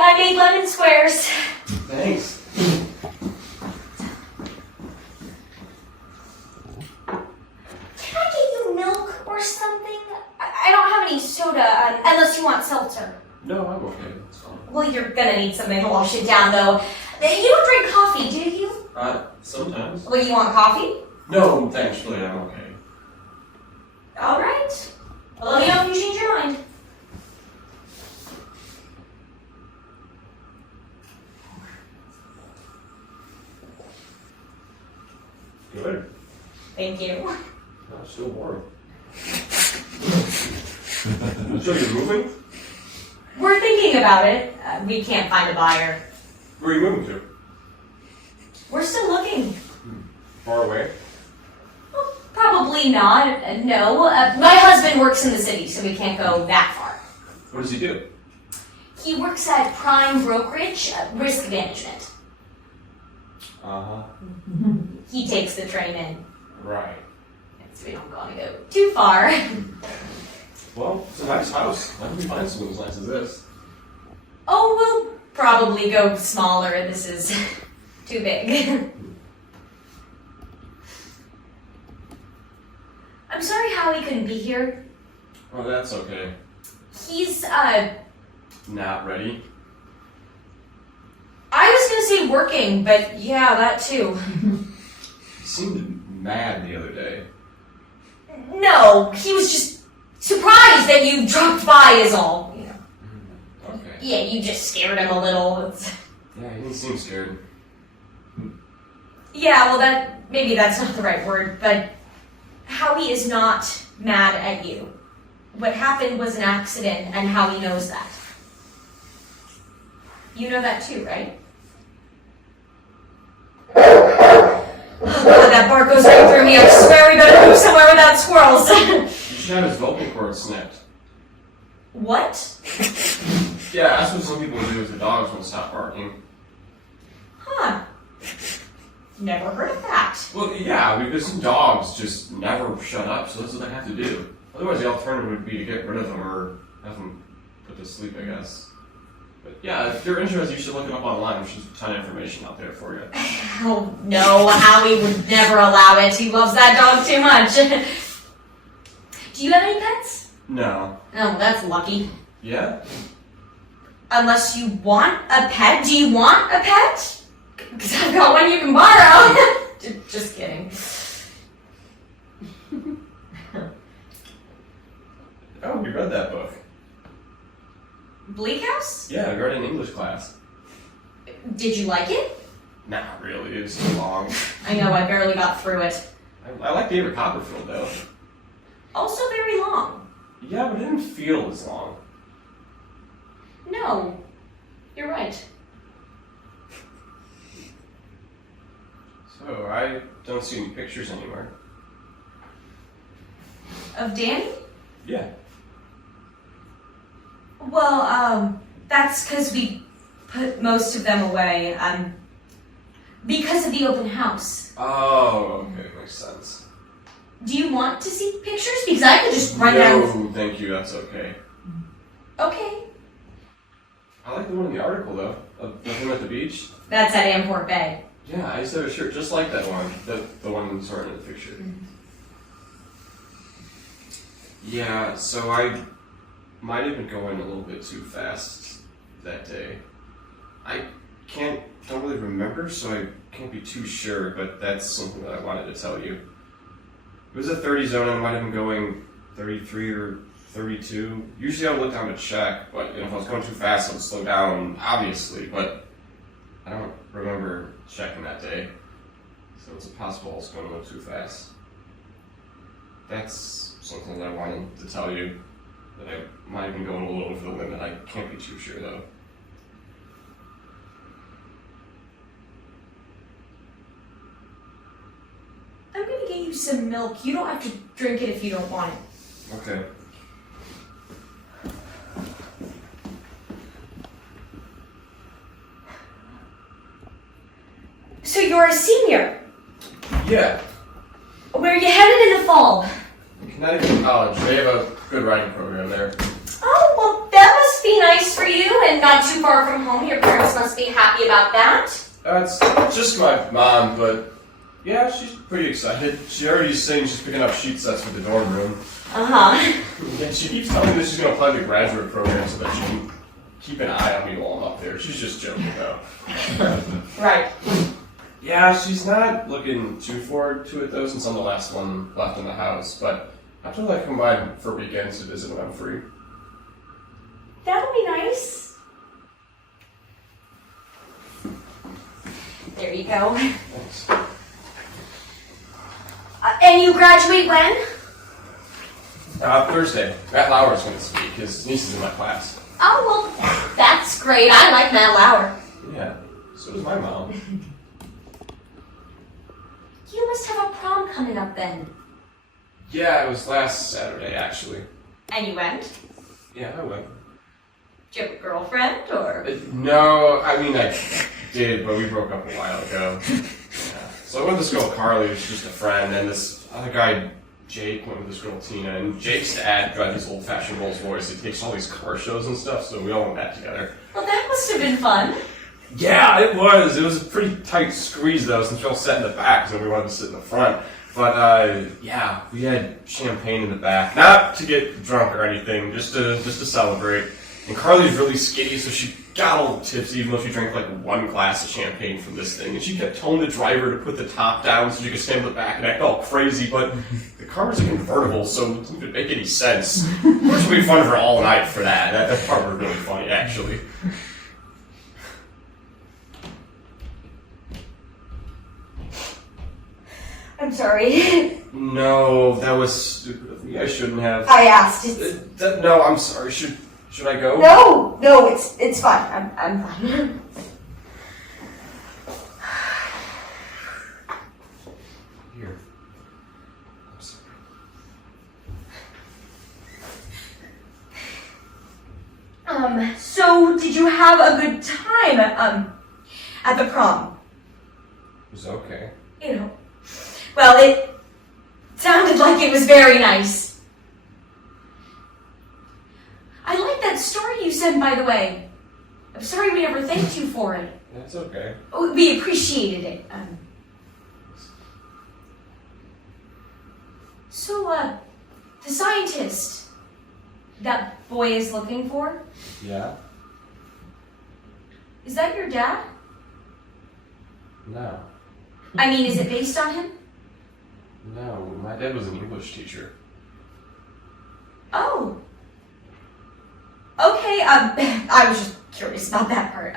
I made lemon squares. Thanks. Can I get you milk or something? I don't have any soda, unless you want seltzer. No, I'm okay. It's fine. Well, you're gonna need something to wash it down, though. You don't drink coffee, do you? Sometimes. Well, you want coffee? No, thanks, really, I'm okay. All right. Well, let me know if you change your mind. Good. Thank you. I'm still warm. So you're moving? We're thinking about it. We can't find a buyer. Where are you moving to? We're still looking. Far away? Well, probably not. No. My husband works in the city, so we can't go that far. What does he do? He works at Prime Brokerage, risk management. Uh-huh. He takes the train in. Right. So we don't want to go too far. nice house. Why don't we find something as nice as this? Oh, we'll probably go smaller. This is too big. I'm sorry Howie couldn't be here. Oh, that's okay. He's, Not ready. I was gonna say working, but yeah, that too. He seemed mad the other day. No, he was just surprised that you dropped by is all. You know. Okay. Yeah, you just scared him a little. Yeah, he didn't seem scared. Yeah, well maybe that's not the right word, but Howie is not mad at you. What happened was an accident, and Howie knows that. You know that too, right? Oh god, that bark goes right through me. I swear we better move somewhere without squirrels. You should have his vocal cords snipped. What? Yeah, that's what some people do if the dogs won't stop barking. Huh. Never heard of that. Well, yeah, because some dogs just never shut up, so that's what they have to do. Otherwise, the alternative would be to get rid of them or have them put to sleep, I guess. But yeah, if you're interested, you should look it up online. There's just a ton of information out there for you. Oh no, Howie would never allow it. He loves that dog too much. Do you have any pets? No. Oh, that's lucky. Yeah? Unless you want a pet. Do you want a pet? Because I've got one you can borrow. Just kidding. Oh, we read that book. Bleak House? Yeah, I read it in English class. Did you like it? Not really, it's too long. I know, I barely got through it. I like David Copperfield, though. Also very long. Yeah, but it didn't feel as long. No, you're right. So, I don't see any pictures anywhere. Of Danny? Yeah. Well, that's because we put most of them away, because of the open house. Oh, okay, makes sense. Do you want to see pictures? Because I could just run down. No, thank you, that's okay. Okay. I like the one in the article, though, of him at the beach. That's at Amport Bay. Yeah, I used to have a shirt just like that one, the one sort of in the picture. Yeah, so I might have been going a little bit too fast that day. I don't really remember, so I can't be too sure, but that's something that I wanted to tell you. It was a 30 zone, and I might have been going 33 or 32. Usually I would look down to check, but if I was going too fast, I would slow down, obviously, but I don't remember checking that day. So it's possible I was going a little too fast. That's something that I wanted to tell you, that I might have been going a little over the limit. I can't be too sure, though. I'm gonna get you some milk. You don't have to drink it if you don't want it. Okay. So you're a senior. Yeah. Where are you headed in the fall? Connecticut College. They have a good writing program there. Oh, well, that must be nice for you and not too far from home. Your parents must be happy about that. It's just my mom, but yeah, she's pretty excited. She already saying she's picking up sheet sets for the dorm room. Uh-huh. Yeah, she keeps telling me that she's going to apply to the graduate program so that she can keep an eye on me while I'm up there. She's just joking, though. Right. Yeah, she's not looking too forward to it, though, since I'm the last one left in the house, but I feel like I come by for weekends to visit when I'm free. That'll be nice. There you go. Thanks. And you graduate when? Thursday. Matt Lauer's going to speak. His niece is in my class. Oh, well, that's great. I like Matt Lauer. Yeah, so does my mom. You must have a prom coming up then. Yeah, it was last Saturday, actually. And you went? Yeah, I went. Do you have a girlfriend, or? No, I mean, I did, but we broke up a while ago. Yeah. So I went to school with Carly, who's just a friend, and this other guy, Jake went with this girl Tina, and Jake's dad drives this old-fashioned Rolls Royce. He takes all these car shows and stuff, so we all went back together. Well, that must have been fun. Yeah, it was. It was a pretty tight squeeze, though, since we all sat in the back, so we wanted to sit in the front. But, yeah, we had champagne in the back. Not to get drunk or anything, just to celebrate. And Carly's really skinny, so she got all tipsy, even though she drank like one glass of champagne from this thing. And she kept telling the driver to put the top down so she could stand in the back and act all crazy. But the car was a convertible, so it didn't make any sense. Of course, we made fun of her all night for that. That part was really funny, actually. I'm sorry. No, that was stupid of me. I shouldn't have. I asked. No, I'm sorry. Should I go? No, it's fine. I'm fine. Here. I'm sorry. So did you have a good time at the prom? It was okay. You know, well, it sounded like it was very nice. I like that story you sent, by the way. I'm sorry we never thanked you for it. That's okay. Oh, we appreciated it. So, the scientist that boy is looking for, Yeah? is that your dad? No. I mean, is it based on him? No, my dad was an English teacher. Oh. Okay, I was just curious about that part.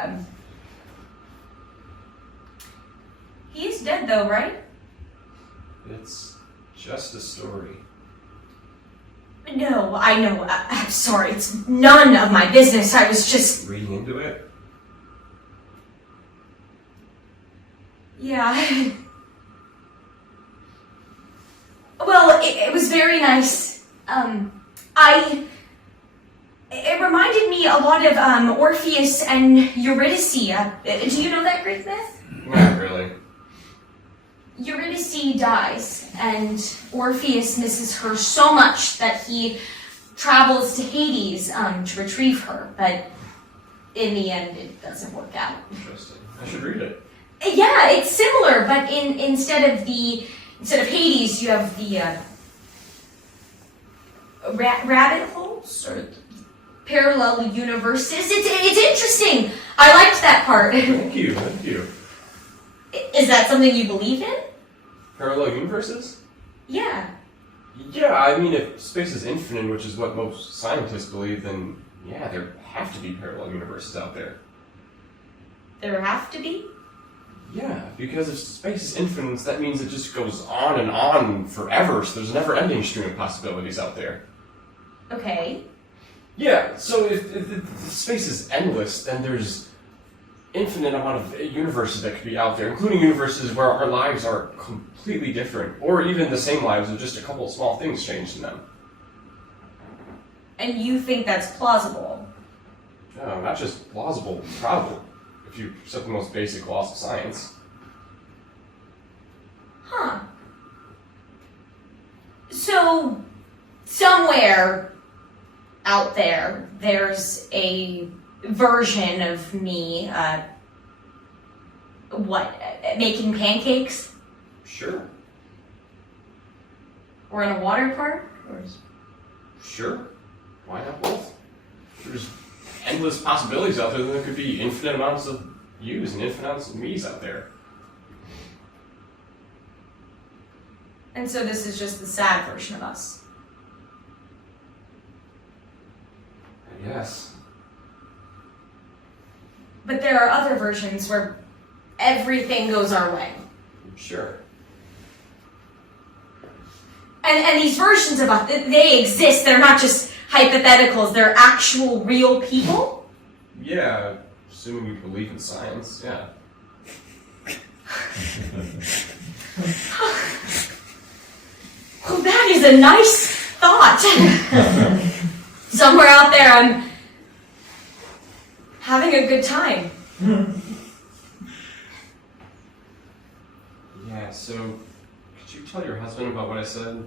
He is dead though, right? It's just a story. No, I know. I'm sorry. It's none of my business. I was just... Reading into it? Yeah. Well, it was very nice. It reminded me a lot of Orpheus and Eurydice. Do you know that Greek myth? Not really. Eurydice dies, and Orpheus misses her so much that he travels to Hades to retrieve her, but in the end it doesn't work out. Interesting. I should read it. Yeah, it's similar, but instead of Hades, you have the rabbit holes or parallel universes. It's interesting. I liked that part. Thank you, thank you. Is that something you believe in? Parallel universes? Yeah. Yeah, I mean, if space is infinite, which is what most scientists believe, then yeah, there have to be parallel universes out there. There have to be? Yeah, because if space is infinite, that means it just goes on and on forever, so there's a never-ending stream of possibilities out there. Okay. Yeah, so if space is endless, then there's infinite amount of universes that could be out there, including universes where our lives are completely different, or even the same lives with just a couple of small things changed in them. And you think that's plausible? No, not just plausible, probable, if you accept the most basic laws of science. Huh. So, somewhere out there, there's a version of me, making pancakes? Sure. Or in a water park? Or... Sure. Why not both? There's endless possibilities out there, then there could be infinite amounts of yous and infinite amounts of me's out there. And so this is just the sad version of us. I guess. But there are other versions where everything goes our way. Sure. And these versions of us, they exist. They're not just hypotheticals. They're actual, real people. Yeah, assuming you believe in science, yeah. Well, that is a nice thought. Somewhere out there, I'm having a good time. Yeah, so could you tell your husband about what I said?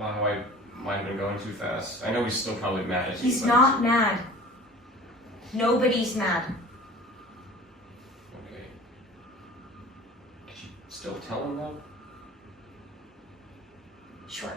about how I might have been going too fast? I know he's still probably mad at you. He's but- not mad. Nobody's mad. Okay. Did you still tell him though? Sure.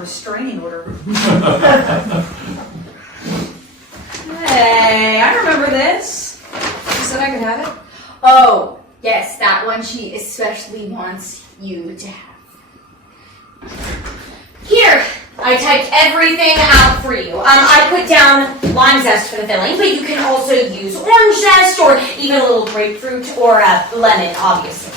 Restraining order. Hey, I remember this. You said I could have it? Oh, yes, that one she especially wants you to have. Here, I typed everything out for you. I put down lime zest for the filling, but you can also use orange zest or even a little grapefruit or lemon, obviously.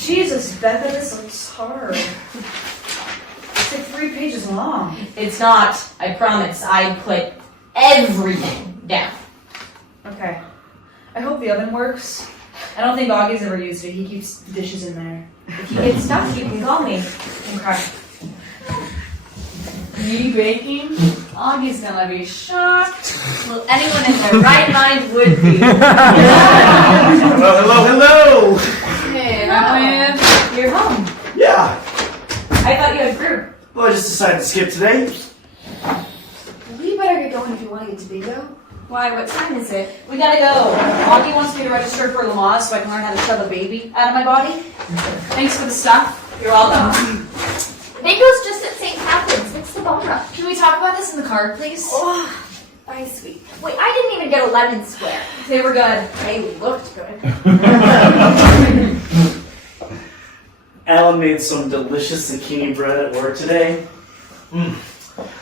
Jesus, Becca, this looks hard. It's like 3 pages long. It's not, I promise. I put everything down. Okay. I hope the oven works. I don't think Augie's ever used it. He keeps dishes in there. If you get stuck, you can call me. Okay. Me baking? Augie's gonna be shocked. Well, anyone in their right mind would be. Hello. Hey, I'm You're home. Yeah. I thought you had group. Well, I just decided to skip today. We better get going if you want to get to bingo. Why, what time is it? We gotta go. Augie wants me to register for Lamaze so I can learn how to shove a baby out of my body. Thanks for the stuff. You're welcome. Bingo's just at St. Catherine's. What's the bummer? Can we talk about this in the card, please? Oh, bye, sweet. Wait, I didn't even get a lemon square. They were good. They looked good. Alan made some delicious zucchini bread at work today.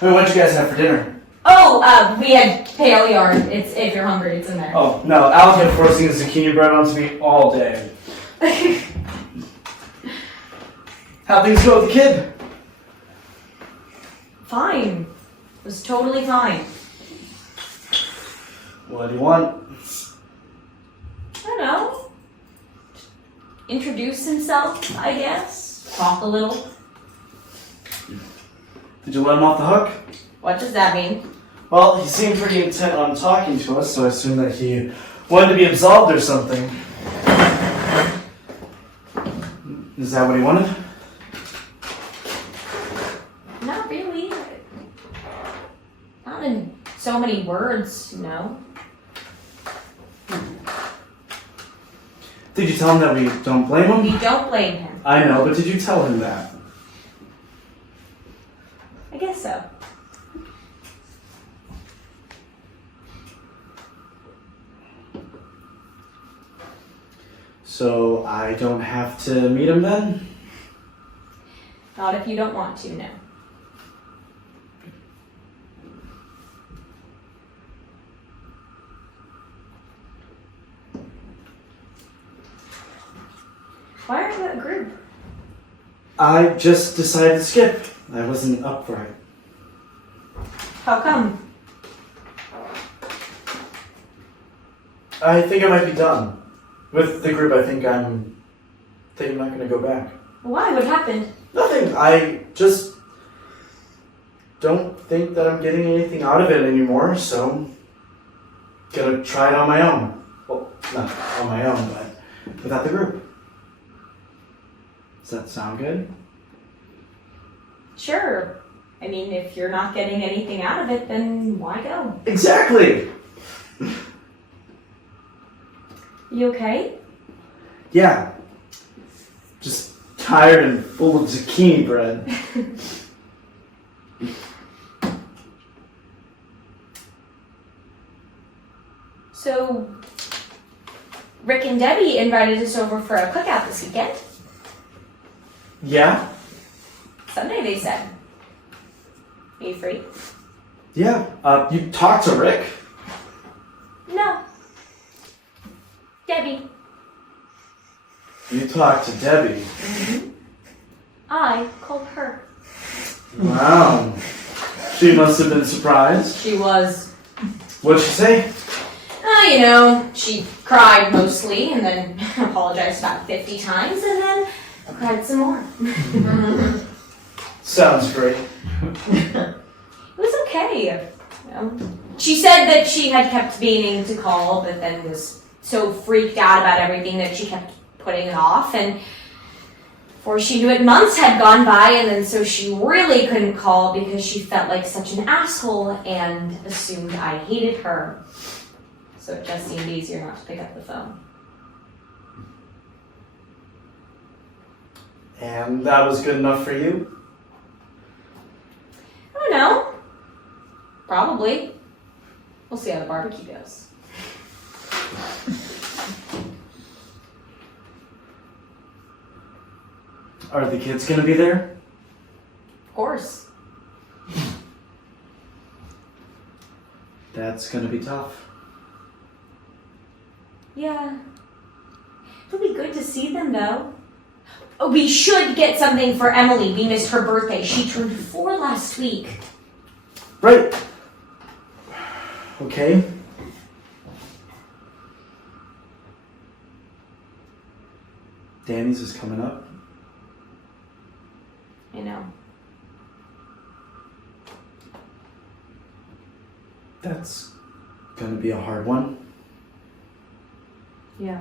What'd you guys have for dinner? Oh, we had pale yarn. It's if you're hungry, it's in there. Oh, no, Alan kept forcing his zucchini bread onto me all day. How'd things go with the kid? Fine. It was totally fine. What do you want? I don't know. Introduce himself, I guess. Talk a little. Did you let him off the hook? What does that mean? Well, he seemed pretty intent on talking to us, so I assumed that he wanted to be absolved or something. Is that what he wanted? Not really. Not in so many words, no. Did you tell him that we don't blame him? We don't blame him. I know, but did you tell him that? I guess so. So I don't have to meet him then? Not if you don't want to, no. Why aren't you at a group? I just decided to skip. I wasn't up for it. How come? I think I might be done. With the group, I think I'm not going to go back. Why? What happened? Nothing. I just don't think that I'm getting anything out of it anymore, so gonna try it on my own. Well, not on my own, but without the group. Does that sound good? Sure. I mean, if you're not getting anything out of it, then why go? Exactly! You okay? Yeah. Just tired and full of zucchini bread. So, Rick and Debbie invited us over for a cookout this weekend. Yeah? Sunday, they said. Are you free? Yeah. You talked to Rick? No. Debbie. You talked to Debbie. I called her. Wow. She must have been surprised. She was. What'd she say? You know, she cried mostly and then apologized about 50 times and then cried some more. Sounds great. It was okay. You know. She said that she had kept meaning to call, but then was so freaked out about everything that she kept putting it off. And before she knew it, months had gone by, and then so she really couldn't call because she felt like such an asshole and assumed I hated her. So it just seemed easier not to pick up the phone. And that was good enough for you? I don't know. Probably. We'll see how the barbecue goes. Are the kids gonna be there? Of course. That's gonna be tough. Yeah. It'll be good to see them, though. Oh, we should get something for Emily. We missed her birthday. She turned 4 last week. Right. Okay. Danny's is coming up. I know. That's gonna be a hard one. Yeah.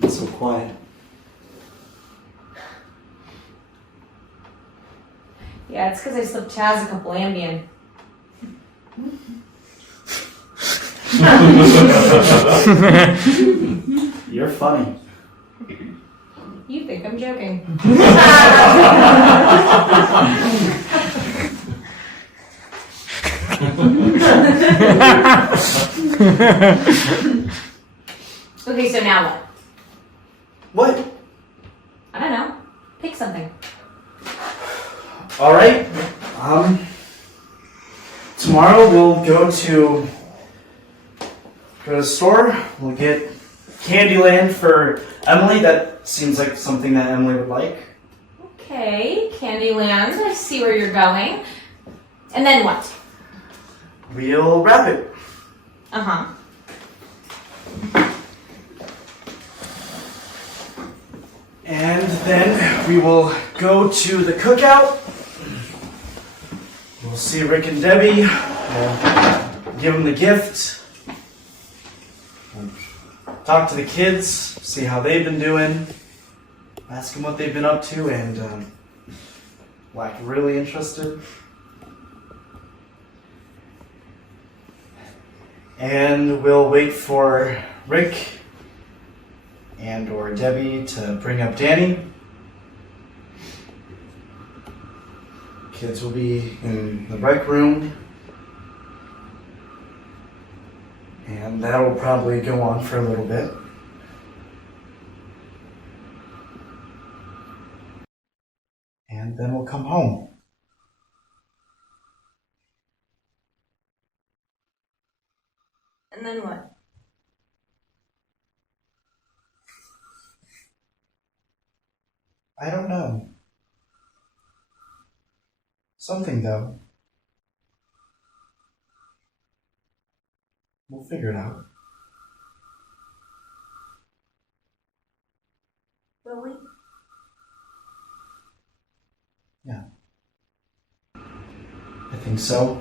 It's so quiet. Yeah, it's because I slipped Chaz a couple Ambien. You're funny. You think I'm joking. Okay, so now what? What? I don't know. Pick something. All right. Tomorrow we'll go to the store. We'll get Candyland for Emily. That seems like something that Emily would like. Okay, Candyland. I see where you're going. And then what? We'll wrap it. Uh-huh. And then we will go to the cookout. We'll see Rick and Debbie. We'll give them the gift. We'll talk to the kids, see how they've been doing. Ask them what they've been up to, and like really interested. And we'll wait for Rick and or Debbie to bring up Danny. Kids will be in the rec room. And that'll probably go on for a little bit. And then we'll come home. And then what? I don't know. Something, though. We'll figure it out. Will we? Yeah. I think so.